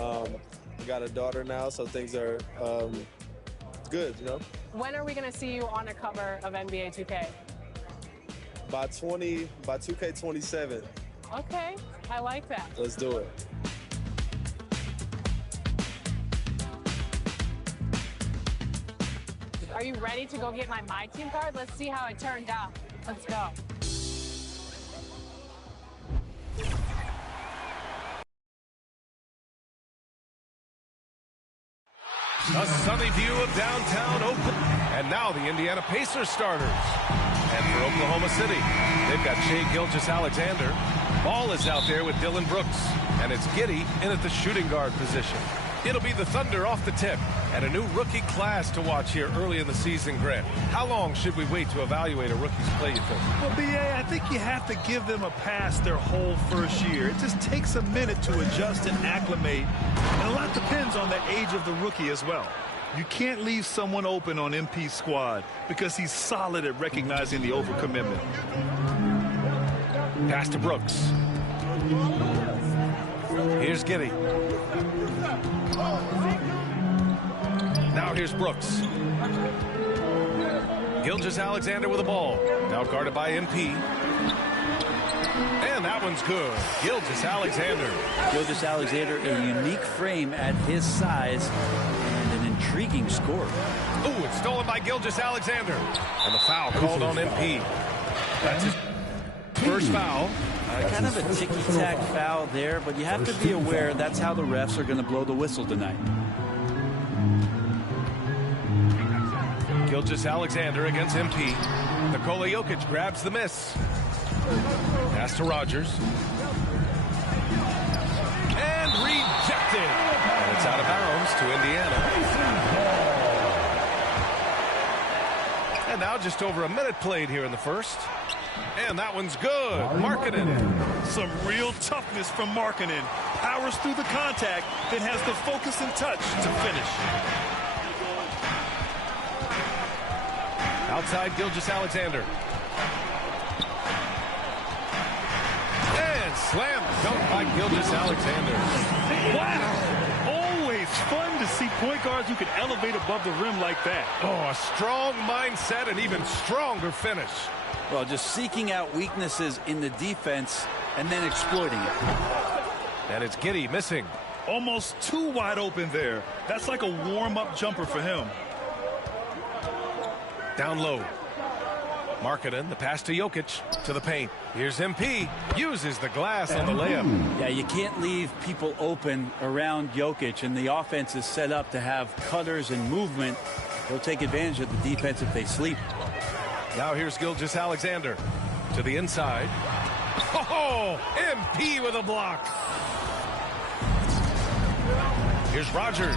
I got a daughter now, so things are good, you know. When are we going to see you on a cover of NBA 2K? By 2K27. Okay, I like that. Let's do it. Are you ready to go get my team card? Let's see how it turned out. Let's go. A sunny view of downtown Oakland. And now the Indiana Pacers starters. And for Oklahoma City, they've got Shai Gilgeous-Alexander. Ball is out there with Dylan Brooks. And it's Giddey in at the shooting guard position. It'll be the Thunder off the tip. And a new rookie class to watch here early in the season, Grant. How long should we wait to evaluate a rookie's play, you think? Well, B.A., I think you have to give them a pass their whole first year. It just takes a minute to adjust and acclimate. And a lot depends on the age of the rookie as well. You can't leave someone open on MP's squad because he's solid at recognizing the overcommitment. Pass to Brooks. Here's Giddey. Now here's Brooks. Gilgeous-Alexander with the ball. Now guarded by MP. And that one's good. Gilgeous-Alexander. Gilgeous-Alexander, a unique frame at his size and an intriguing score. Ooh, it's stolen by Gilgeous-Alexander. And the foul called on MP. That's his first foul. Kind of a ticky-tack foul there, but you have to be aware that's how the refs are going to blow the whistle tonight. Gilgeous-Alexander against MP. Nikola Jokic grabs the miss. Pass to Rogers. And rejected. And it's out of bounds to Indiana. And now just over a minute played here in the first. And that one's good. Markkanen. Some real toughness from Markkanen. Powers through the contact, then has the focus and touch to finish. Outside Gilgeous-Alexander. And slam dunk by Gilgeous-Alexander. Wow! Always fun to see point guards who can elevate above the rim like that. Oh, a strong mindset and even stronger finish. Well, just seeking out weaknesses in the defense and then exploiting it. And it's Giddey missing. Almost too wide open there. That's like a warm-up jumper for him. Down low. Markkanen, the pass to Jokic, to the paint. Here's MP, uses the glass on the layup. Yeah, you can't leave people open around Jokic, and the offense is set up to have cutters and movement. They'll take advantage of the defense if they sleep. Now here's Gilgeous-Alexander to the inside. Oh, MP with a block. Here's Rogers.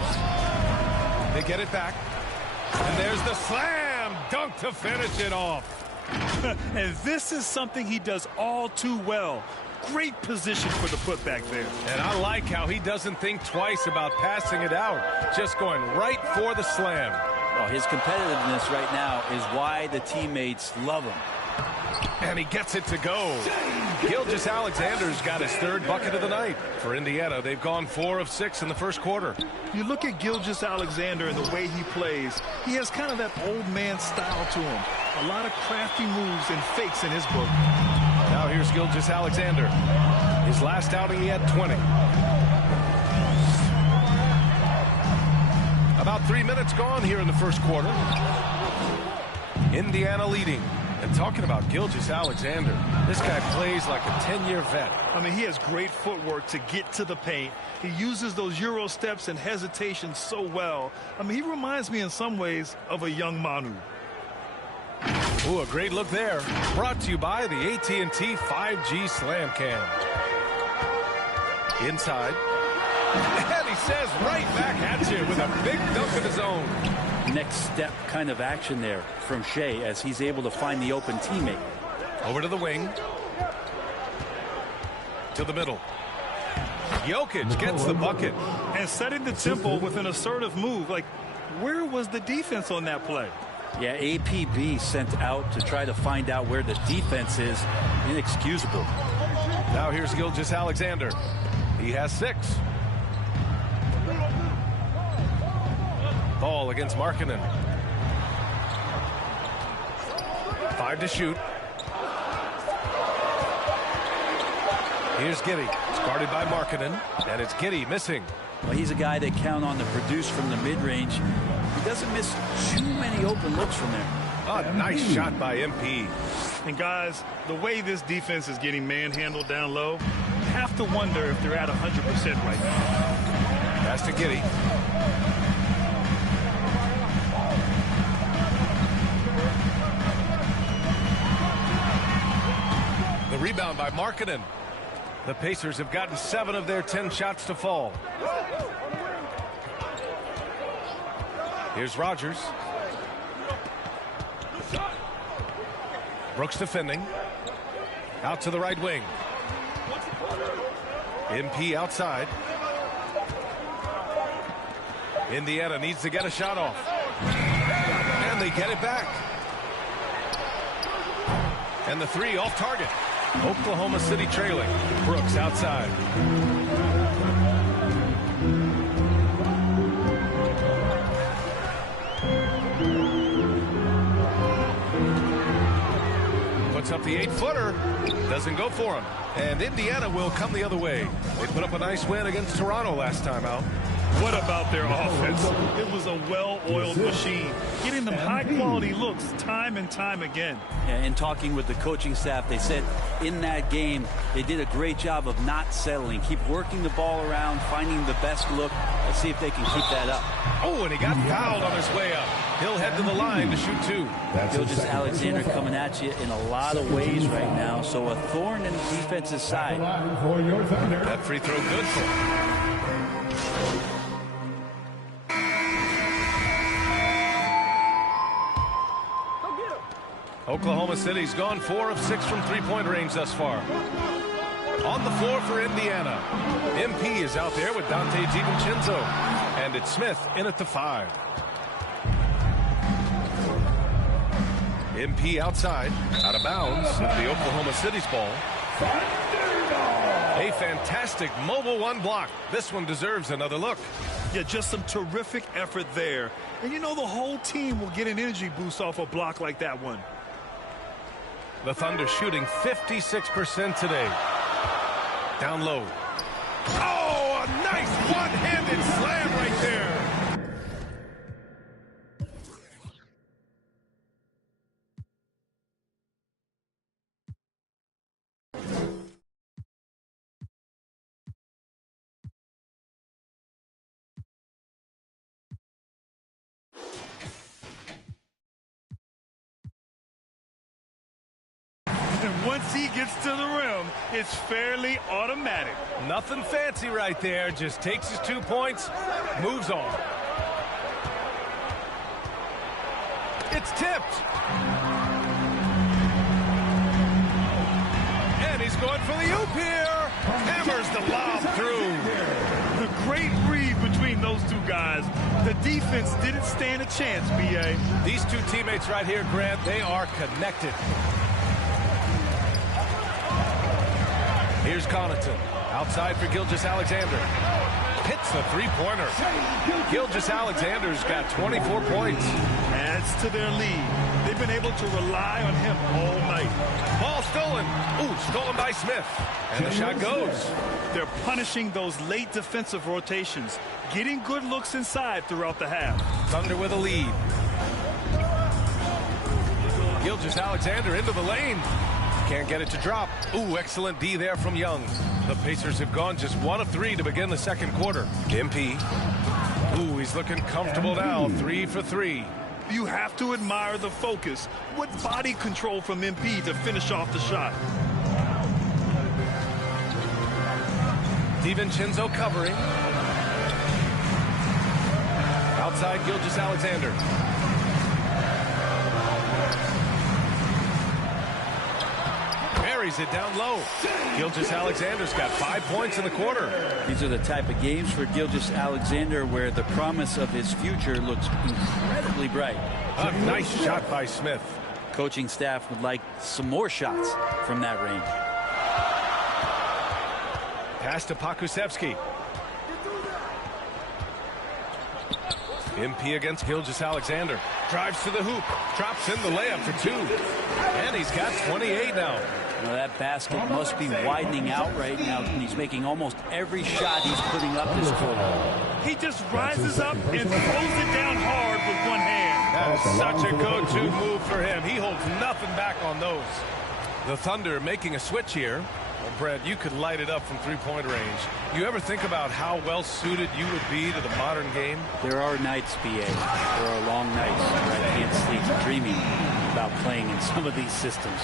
They get it back. And there's the slam dunk to finish it off. And this is something he does all too well. Great position for the putback there. And I like how he doesn't think twice about passing it out. Just going right for the slam. Well, his competitiveness right now is why the teammates love him. And he gets it to go. Gilgeous-Alexander's got his third bucket of the night. For Indiana, they've gone 4 of 6 in the first quarter. You look at Gilgeous-Alexander and the way he plays, he has kind of that old man style to him. A lot of crafty moves and fakes in his book. Now here's Gilgeous-Alexander. His last outing, he had 20. About 3 minutes gone here in the first quarter. Indiana leading. And talking about Gilgeous-Alexander, this guy plays like a 10-year vet. I mean, he has great footwork to get to the paint. He uses those Euro steps and hesitation so well. I mean, he reminds me in some ways of a young Manu. Ooh, a great look there. Brought to you by the AT&T 5G Slam Cam. Inside. And he says right back at you with a big dunk of his own. Next step kind of action there from Shai as he's able to find the open teammate. Over to the wing. To the middle. Jokic gets the bucket. And setting the tempo with an assertive move. Like, where was the defense on that play? Yeah, APB sent out to try to find out where the defense is. Inexcusable. Now here's Gilgeous-Alexander. He has 6. Ball against Markkanen. 5 to shoot. Here's Giddey. It's guarded by Markkanen, and it's Giddey missing. Well, he's a guy they count on to produce from the mid-range. He doesn't miss too many open looks from there. A nice shot by MP. And guys, the way this defense is getting manhandled down low, you have to wonder if they're at 100% right now. Pass to Giddey. The rebound by Markkanen. The Pacers have gotten 7 of their 10 shots to fall. Here's Rogers. Brooks defending. Out to the right wing. MP outside. Indiana needs to get a shot off. And they get it back. And the 3 off target. Oklahoma City trailing. Brooks outside. Puts up the 8-footer. Doesn't go for him. And Indiana will come the other way. They put up a nice win against Toronto last time out. What about their offense? It was a well-oiled machine, getting them high-quality looks time and time again. Yeah, in talking with the coaching staff, they said in that game they did a great job of not settling. Keep working the ball around, finding the best look. Let's see if they can keep that up. Oh, and he got fouled on his way up. He'll head to the line to shoot 2. Gilgeous-Alexander coming at you in a lot of ways right now, so a thorn in the defense's side. That free throw good for him. Oklahoma City's gone 4 of 6 from three-point range thus far. On the floor for Indiana. MP is out there with Dante DiVincenzo. And it's Smith in at the 5. MP outside, out of bounds. It'll be Oklahoma City's ball. A fantastic mobile 1 block. This one deserves another look. Yeah, just some terrific effort there. And you know the whole team will get an energy boost off a block like that one. The Thunder shooting 56% today. Down low. Oh, a nice one-handed slam right there. And once he gets to the rim, it's fairly automatic. Nothing fancy right there. Just takes his 2 points, moves on. It's tipped. And he's going for the oop here. Hammers the lob through. The great read between those 2 guys. The defense didn't stand a chance, B.A. These 2 teammates right here, Grant, they are connected. Here's Connaughton. Outside for Gilgeous-Alexander. Hits the 3-pointer. Gilgeous-Alexander's got 24 points. Adds to their lead. They've been able to rely on him all night. Ball stolen. Ooh, stolen by Smith. And the shot goes. They're punishing those late defensive rotations, getting good looks inside throughout the half. Thunder with a lead. Gilgeous-Alexander into the lane. Can't get it to drop. Ooh, excellent D there from Young. The Pacers have gone just 1 of 3 to begin the second quarter. MP. Ooh, he's looking comfortable now. 3 for 3. You have to admire the focus. What body control from MP to finish off the shot. DiVincenzo covering. Outside Gilgeous-Alexander. Buries it down low. Gilgeous-Alexander's got 5 points in the quarter. These are the type of games for Gilgeous-Alexander where the promise of his future looks incredibly bright. A nice shot by Smith. Coaching staff would like some more shots from that range. Pass to Pokusevski. MP against Gilgeous-Alexander. Drives to the hoop. Drops in the layup for 2. And he's got 28 now. You know, that basket must be widening out right now. And he's making almost every shot he's putting up this quarter. He just rises up and throws it down hard with one hand. That is such a go-to move for him. He holds nothing back on those. The Thunder making a switch here. Well, Brett, you could light it up from three-point range. You ever think about how well-suited you would be to the modern game? There are nights, BA. There are long nights where I can't sleep dreaming about playing in some of these systems.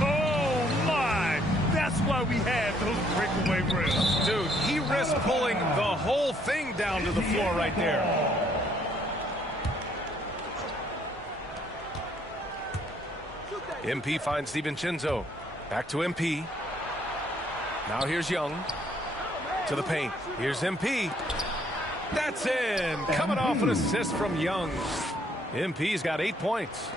Oh, my! That's why we had those breakaway rims. Dude, he risked pulling the whole thing down to the floor right there. MP finds DiVincenzo. Back to MP. Now here's Young. To the paint. Here's MP. That's in. Coming off an assist from Young. MP's got 8 points.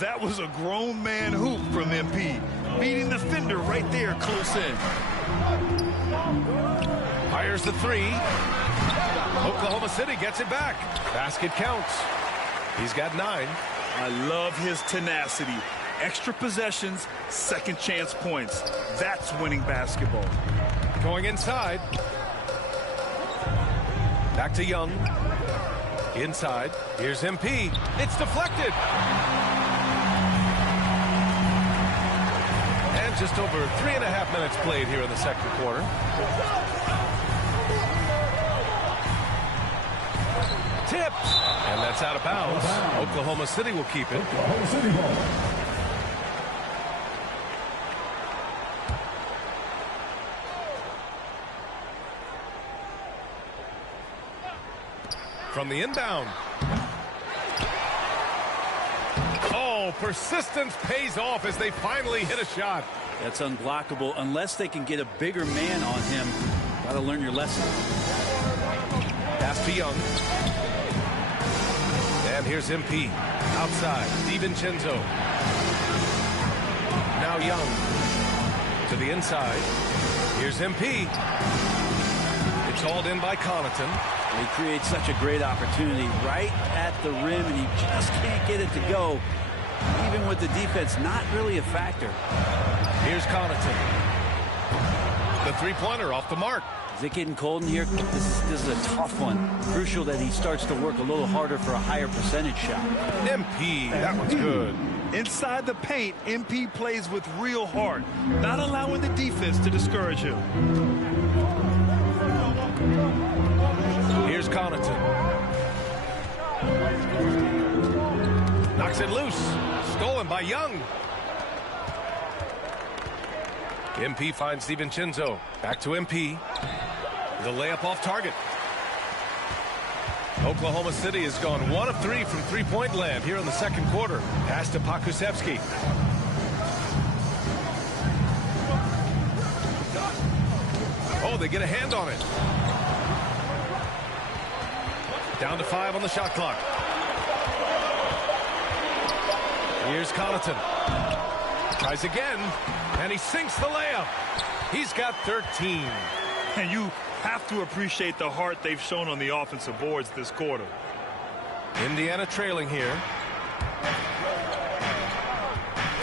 That was a grown man hoop from MP. Beating the fender right there close in. Fires the 3. Oklahoma City gets it back. Basket counts. He's got 9. I love his tenacity. Extra possessions, second chance points. That's winning basketball. Going inside. Back to Young. Inside. Here's MP. It's deflected. And just over 3.5 minutes played here in the second quarter. Tipped. And that's out of bounds. Oklahoma City will keep it. From the inbound. Oh, persistence pays off as they finally hit a shot. That's unblockable unless they can get a bigger man on him. Gotta learn your lesson. Pass to Young. And here's MP. Outside. DiVincenzo. Now Young. To the inside. Here's MP. It's hauled in by Connaughton. He creates such a great opportunity right at the rim, and he just can't get it to go. Even with the defense not really a factor. Here's Connaughton. The three-pointer off the mark. Is it getting cold in here? This is a tough one. Crucial that he starts to work a little harder for a higher percentage shot. MP, that one's good. Inside the paint, MP plays with real heart, not allowing the defense to discourage him. Here's Connaughton. Knocks it loose. Stolen by Young. MP finds DiVincenzo. Back to MP. The layup off target. Oklahoma City has gone 1 of 3 from three-point land here in the second quarter. Pass to Pokusevski. Oh, they get a hand on it. Down to 5 on the shot clock. Here's Connaughton. Tries again, and he sinks the layup. He's got 13. And you have to appreciate the heart they've shown on the offensive boards this quarter. Indiana trailing here.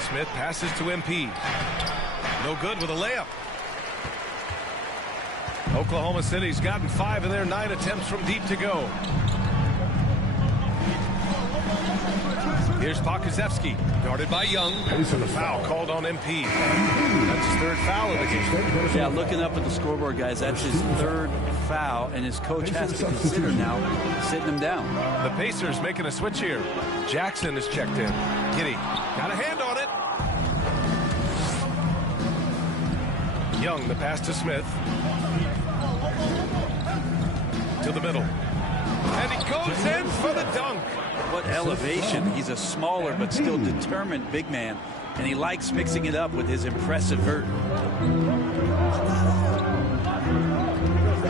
Smith passes to MP. No good with a layup. Oklahoma City's gotten 5 of their 9 attempts from deep to go. Here's Pokusevski, guarded by Young. And the foul called on MP. That's his 3rd foul of the game. Yeah, looking up at the scoreboard, guys, that's his 3rd foul, and his coach has to consider now sitting him down. The Pacers making a switch here. Jackson is checked in. Giddey got a hand on it. Young, the pass to Smith. To the middle. And he goes in for the dunk. What elevation. He's a smaller but still determined big man, and he likes mixing it up with his impressive vert.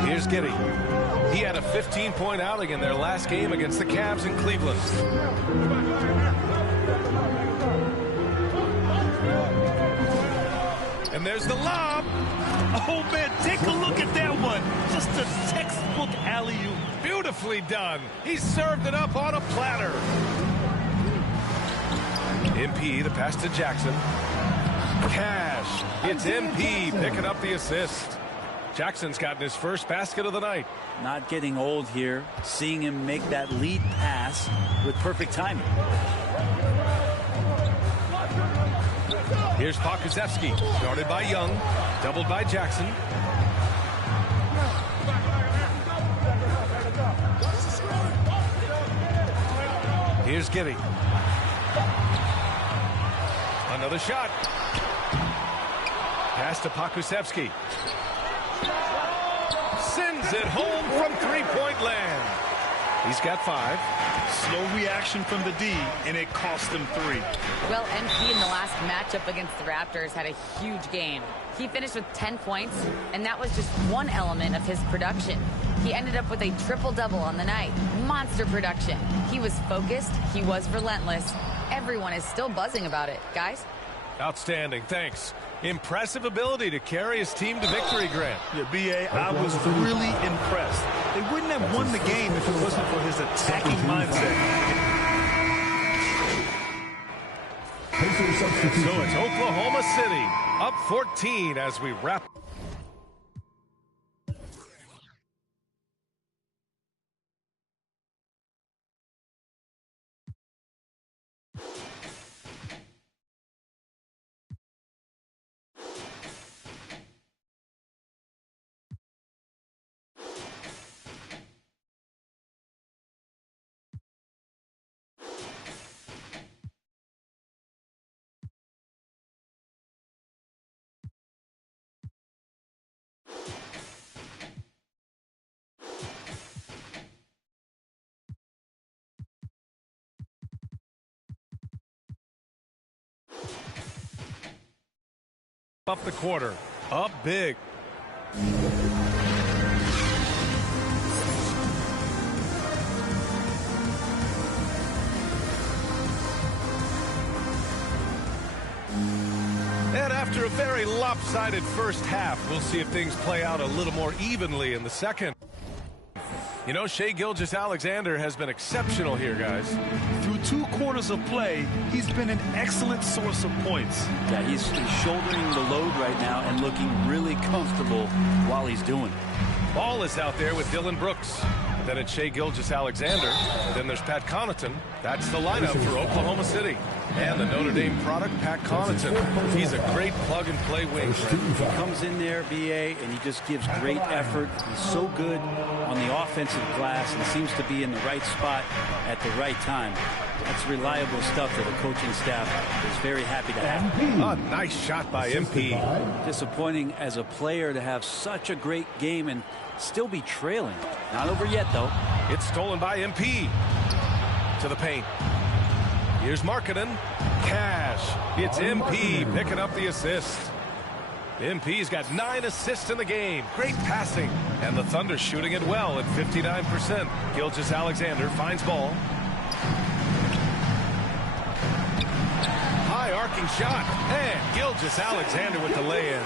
Here's Giddey. He had a 15-point outing in their last game against the Cavs in Cleveland. And there's the lob. Oh, man, take a look at that one. Just a textbook alley-oop. Beautiful Nicely done. He served it up on a platter. MP, the pass to Jackson. Cash. It's MP picking up the assist. Jackson's gotten his first basket of the night. Not getting old here. Seeing him make that lead pass with perfect timing. Here's Pokusevski, guarded by Young, doubled by Jackson. Here's Giddy. Another shot. Pass to Pokusevski. Sends it home from three-point land. He's got 5. Slow reaction from the D, and it cost them 3. Well, MP in the last matchup against the Raptors had a huge game. He finished with 10 points, and that was just one element of his production. He ended up with a triple-double on the night. Monster production. He was focused. He was relentless. Everyone is still buzzing about it. Guys? Outstanding, thanks. Impressive ability to carry his team to victory, Grant. Yeah, B.A., I was really impressed. They wouldn't have won the game if it wasn't for his attacking mindset. So it's Oklahoma City, up 14 as we wrap. Up the quarter, up big. And after a very lopsided first half, we'll see if things play out a little more evenly in the second. You know, Shai Gilgeous-Alexander has been exceptional here, guys. Through 2 quarters of play, he's been an excellent source of points. Yeah, he's shouldering the load right now and looking really comfortable while he's doing it. Ball is out there with Dylan Brooks. Then it's Shai Gilgeous-Alexander. Then there's Pat Connaughton. That's the lineup for Oklahoma City. And the Notre Dame product, Pat Connaughton. He's a great plug-and-play wing. He comes in there, B.A., and he just gives great effort. He's so good on the offensive glass and seems to be in the right spot at the right time. That's reliable stuff that the coaching staff is very happy to have. A nice shot by MP. Disappointing as a player to have such a great game and still be trailing. Not over yet, though. It's stolen by MP. To the paint. Here's Markkanen. Cash. It's MP picking up the assist. MP's got 9 assists in the game. Great passing. And the Thunder shooting it well at 59%. Gilgeous-Alexander finds ball. High arcing shot. And Gilgeous-Alexander with the lay-in.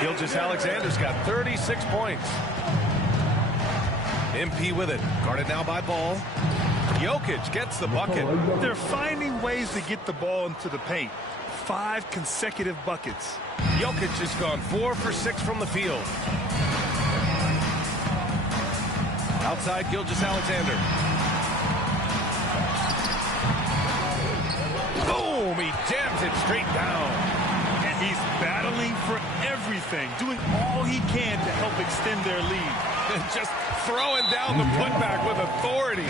Gilgeous-Alexander's got 36 points. MP with it. Guarded now by Ball. Jokic gets the bucket. They're finding ways to get the ball into the paint. 5 consecutive buckets. Jokic has gone 4 for 6 from the field. Outside Gilgeous-Alexander. Boom! He jams it straight down. And he's battling for everything, doing all he can to help extend their lead. And just throwing down the putback with authority.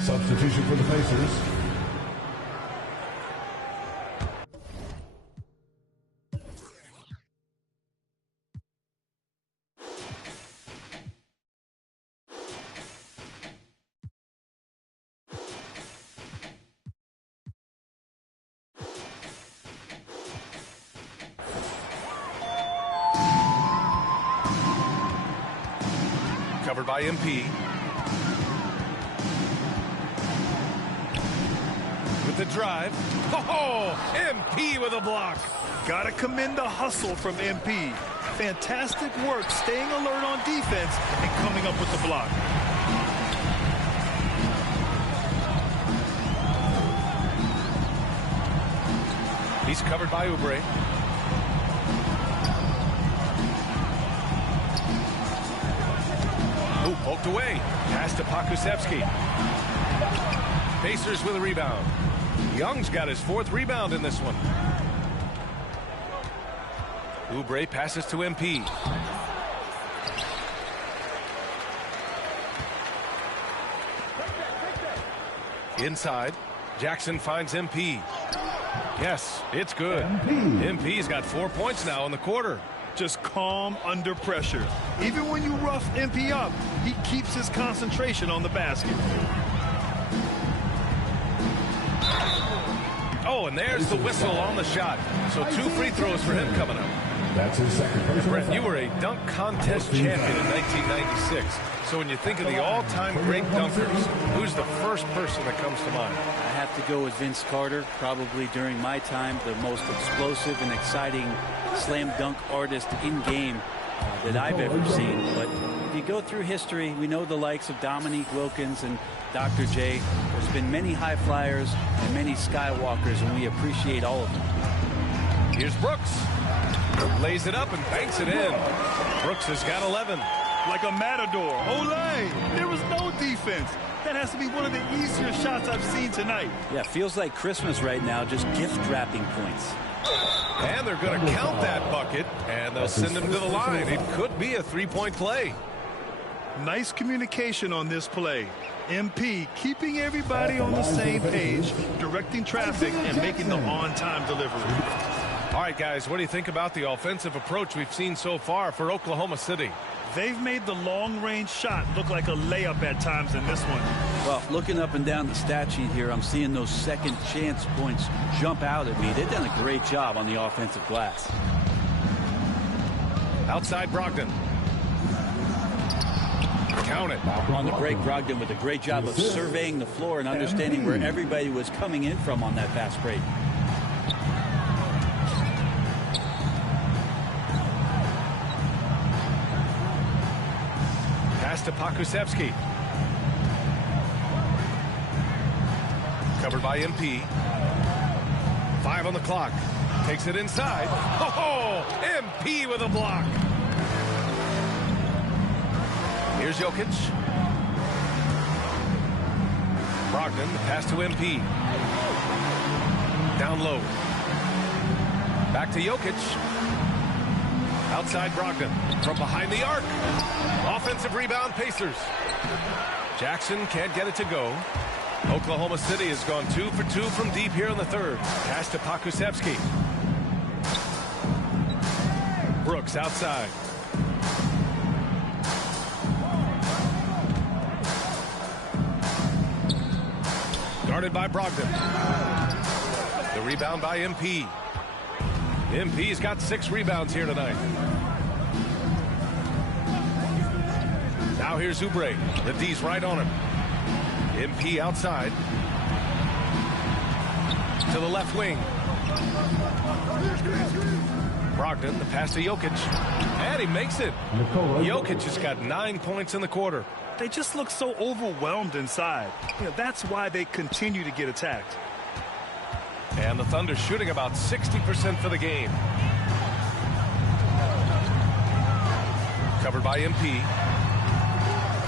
Substitution for the Pacers. Covered by MP. With the drive. Oh, MP with a block. Gotta commend the hustle from MP. fantastic work staying alert on defense and coming up with the block. He's covered by Oubre. Ooh, poked away. Pass to Pokusevski. Pacers with a rebound. Young's got his 4th rebound in this one. Oubre passes to MP. Inside, Jackson finds MP. Yes, it's good. MP's got 4 points now in the quarter. Just calm under pressure. Even when you rough MP up, he keeps his concentration on the basket. Oh, and there's the whistle on the shot. So 2 free throws for him coming up. That's his second personal Brent, foul. you were a dunk contest champion in 1996. So when you think of the all-time great dunkers, who's the first person that comes to mind? I have to go with Vince Carter, probably during my time the most explosive and exciting slam dunk artist in game that I've ever seen. But if you go through history, we know the likes of Dominique Wilkins and Dr. J. There's been many high flyers and many skywalkers, and we appreciate all of them. Here's Brooks. Lays it up and banks it in. Brooks has got 11. Like a matador. Olay! There was no defense. That has to be one of the easier shots I've seen tonight. Yeah, feels like Christmas right now, just gift wrapping points. And they're going to count that bucket, and they'll send him to the line. It could be a 3-point play. Nice communication on this play. MP keeping everybody on the same page, directing traffic, and making the on-time delivery. All right, guys, what do you think about the offensive approach we've seen so far for Oklahoma City? They've made the long-range shot look like a layup at times in this one. Well, looking up and down the stat sheet here, I'm seeing those second chance points jump out at me. They've done a great job on the offensive glass. Outside Brogdon. Count it. On the break, Brogdon with a great job of surveying the floor and understanding where everybody was coming in from on that fast break. Pass to Pokusevski. Covered by MP. 5 on the clock. Takes it inside. Oh, MP with a block. Here's Jokic. Brogdon, the pass to MP. Down low. Back to Jokic. Outside Brogdon. From behind the arc. Offensive rebound, Pacers. Jackson can't get it to go. Oklahoma City has gone 2 for 2 from deep here in the third. Pass to Pokusevski. Brooks outside. Guarded by Brogdon. The rebound by MP. MP's got 6 rebounds here tonight. Now here's Oubre. The D's right on him. MP outside. To the left wing. Brogdon, the pass to Jokic. And he makes it. Jokic has got 9 points in the quarter. They just look so overwhelmed inside. That's why they continue to get attacked. And the Thunder shooting about 60% for the game. Covered by MP.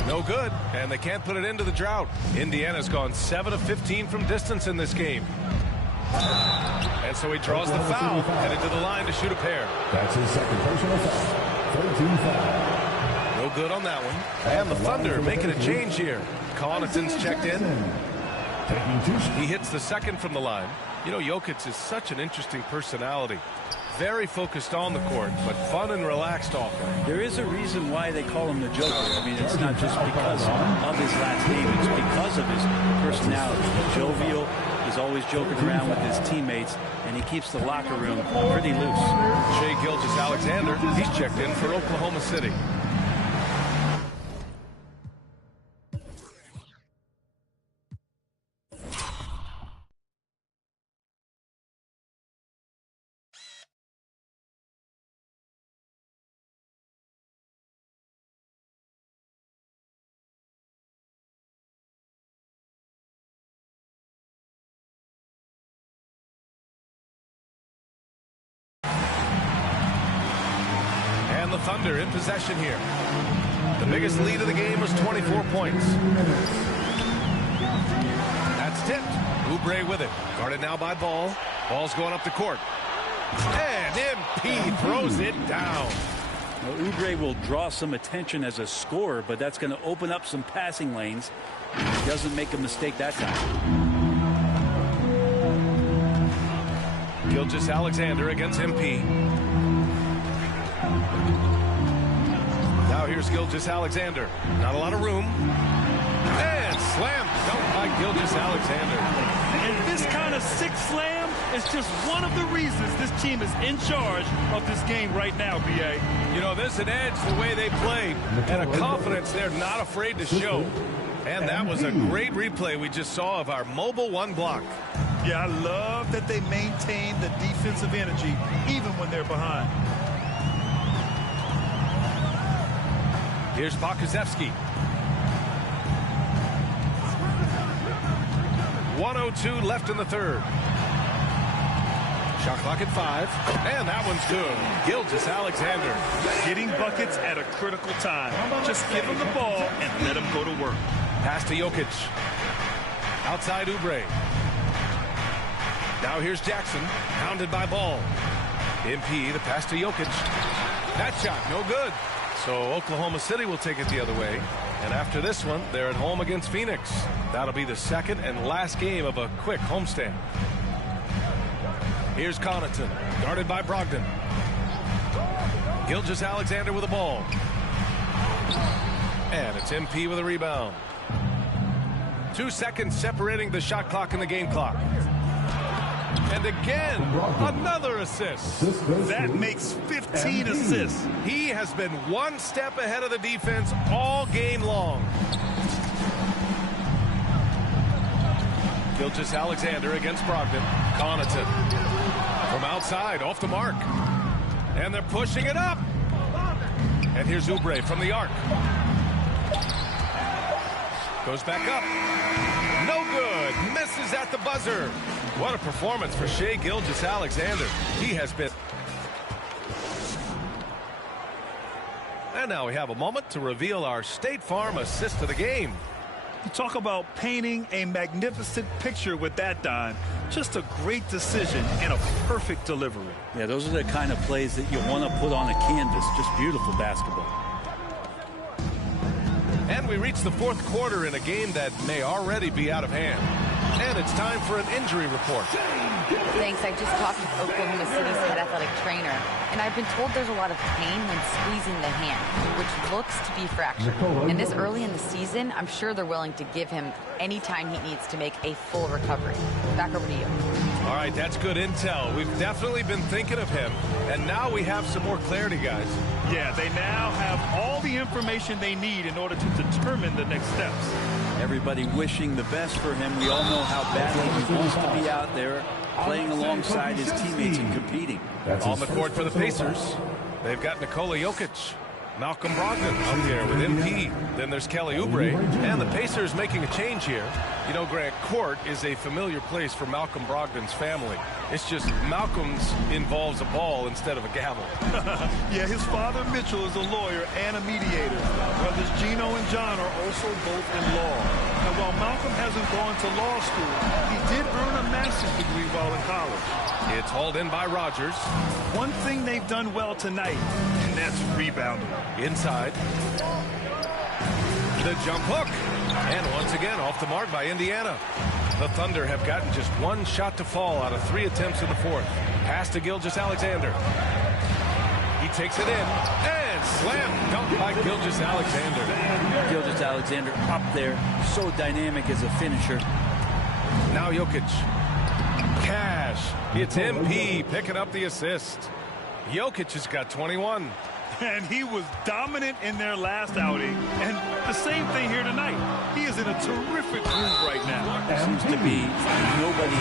No good, and they can't put it into the drought. Indiana's gone 7 of 15 from distance in this game. And so he draws the foul, headed to the line to shoot a pair. That's his second personal foul. 13 foul. No good on that one. And the Thunder making a change here. Connaughton's checked in. He hits the second from the line. You know, Jokic is such an interesting personality. Very focused on the court, but fun and relaxed off. There is a reason why they call him the Joker. I mean, it's not just because of his last name. It's because of his personality. He's jovial. He's always joking around with his teammates, and he keeps the locker room pretty loose. Shai Gilgeous-Alexander, he's checked in for Oklahoma City. Thunder in possession here. The biggest lead of the game was 24 points. That's tipped. Oubre with it. Guarded now by Ball. Ball's going up the court. And MP throws it down. Well, Oubre will draw some attention as a scorer, but that's going to open up some passing lanes. He doesn't make a mistake that time. Gilgeous-Alexander against MP. Now here's Gilgeous-Alexander. Not a lot of room. And slam dunk by Gilgeous-Alexander. And this kind of sick slam is just one of the reasons this team is in charge of this game right now, B.A. You know, there's an edge the way they played and a confidence they're not afraid to show. And that was a great replay we just saw of our mobile one block. Yeah, I love that they maintain the defensive energy even when they're behind. Here's Pokusevski. 1:02 left in the third. Shot clock at 5. And that one's good. Gilgeous-Alexander. Getting buckets at a critical time. Just give him the ball and let him go to work. Pass to Jokic. Outside Oubre. Now here's Jackson. Pounded by Ball. MP, the pass to Jokic. That shot, no good. So Oklahoma City will take it the other way. And after this one, they're at home against Phoenix. That'll be the second and last game of a quick homestand. Here's Connaughton, guarded by Brogdon. Gilgeous-Alexander with the ball. And it's MP with a rebound. 2 seconds separating the shot clock and the game clock. And again, another assist. That makes 15 assists. He has been one step ahead of the defense all game long. Gilgeous-Alexander against Brogdon. Connaughton from outside, off the mark. And they're pushing it up. And here's Oubre from the arc. Goes back up. No good. Misses at the buzzer. What a performance for Shai Gilgeous-Alexander. He has been. And now we have a moment to reveal our State Farm assist of the game. You talk about painting a magnificent picture with that dime. Just a great decision and a perfect delivery. Yeah, those are the kind of plays that you want to put on a canvas. Just beautiful basketball. And we reach the fourth quarter in a game that may already be out of hand. And it's time for an injury report. Thanks. I just talked with Oklahoma City's head athletic trainer, and I've been told there's a lot of pain when squeezing the hand, which looks to be fractured. And this early in the season, I'm sure they're willing to give him any time he needs to make a full recovery. Back over to you. All right, that's good intel. We've definitely been thinking of him, and now we have some more clarity, guys. Yeah, they now have all the information they need in order to determine the next steps. Everybody wishing the best for him. We all know how badly he wants to be out there playing alongside his teammates and competing. On the court for the Pacers, they've got Nikola Jokic, Malcolm Brogdon out there with MP. Then there's Kelly Oubre, and the Pacers making a change here. You know, Grant, court is a familiar place for Malcolm Brogdon's family. It's just Malcolm's involves a ball instead of a gavel. Yeah, his father Mitchell is a lawyer and a mediator. Brothers Gino and John are also both in law. And while Malcolm hasn't gone to law school, he did earn a master's degree while in college. It's hauled in by Rogers. One thing they've done well tonight, and that's rebounding. Inside. The jump hook. And once again, off the mark by Indiana. The Thunder have gotten just one shot to fall out of 3 attempts in the fourth. Pass to Gilgeous-Alexander. He takes it in. And slam dunk by Gilgeous-Alexander. Gilgeous-Alexander up there. So dynamic as a finisher. Now Jokic. Cash. It's MP picking up the assist. Jokic has got 21. And he was dominant in their last outing. And the same thing here tonight. He is in a terrific groove right now. Seems to be nobody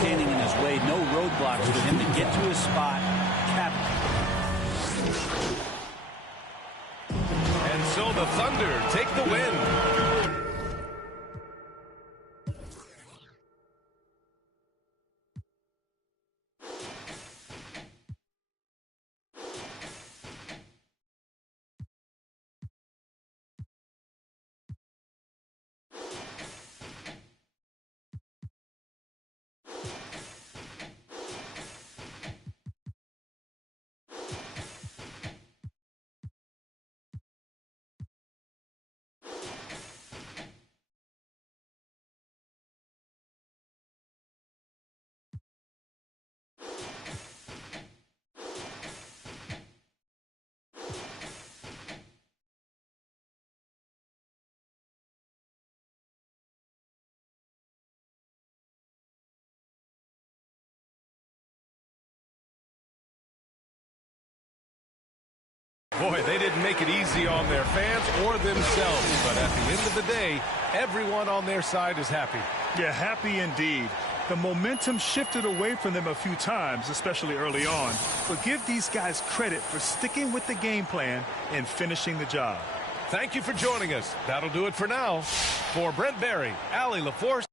standing in his way. No roadblocks for him to get to his spot. And so the Thunder take the win. Boy, they didn't make it easy on their fans or themselves, but at the end of the day, everyone on their side is happy. Yeah, happy indeed. The momentum shifted away from them a few times, especially early on. But give these guys credit for sticking with the game plan and finishing the job. Thank you for joining us. That'll do it for now. For Brent Barry, Allie LaForce.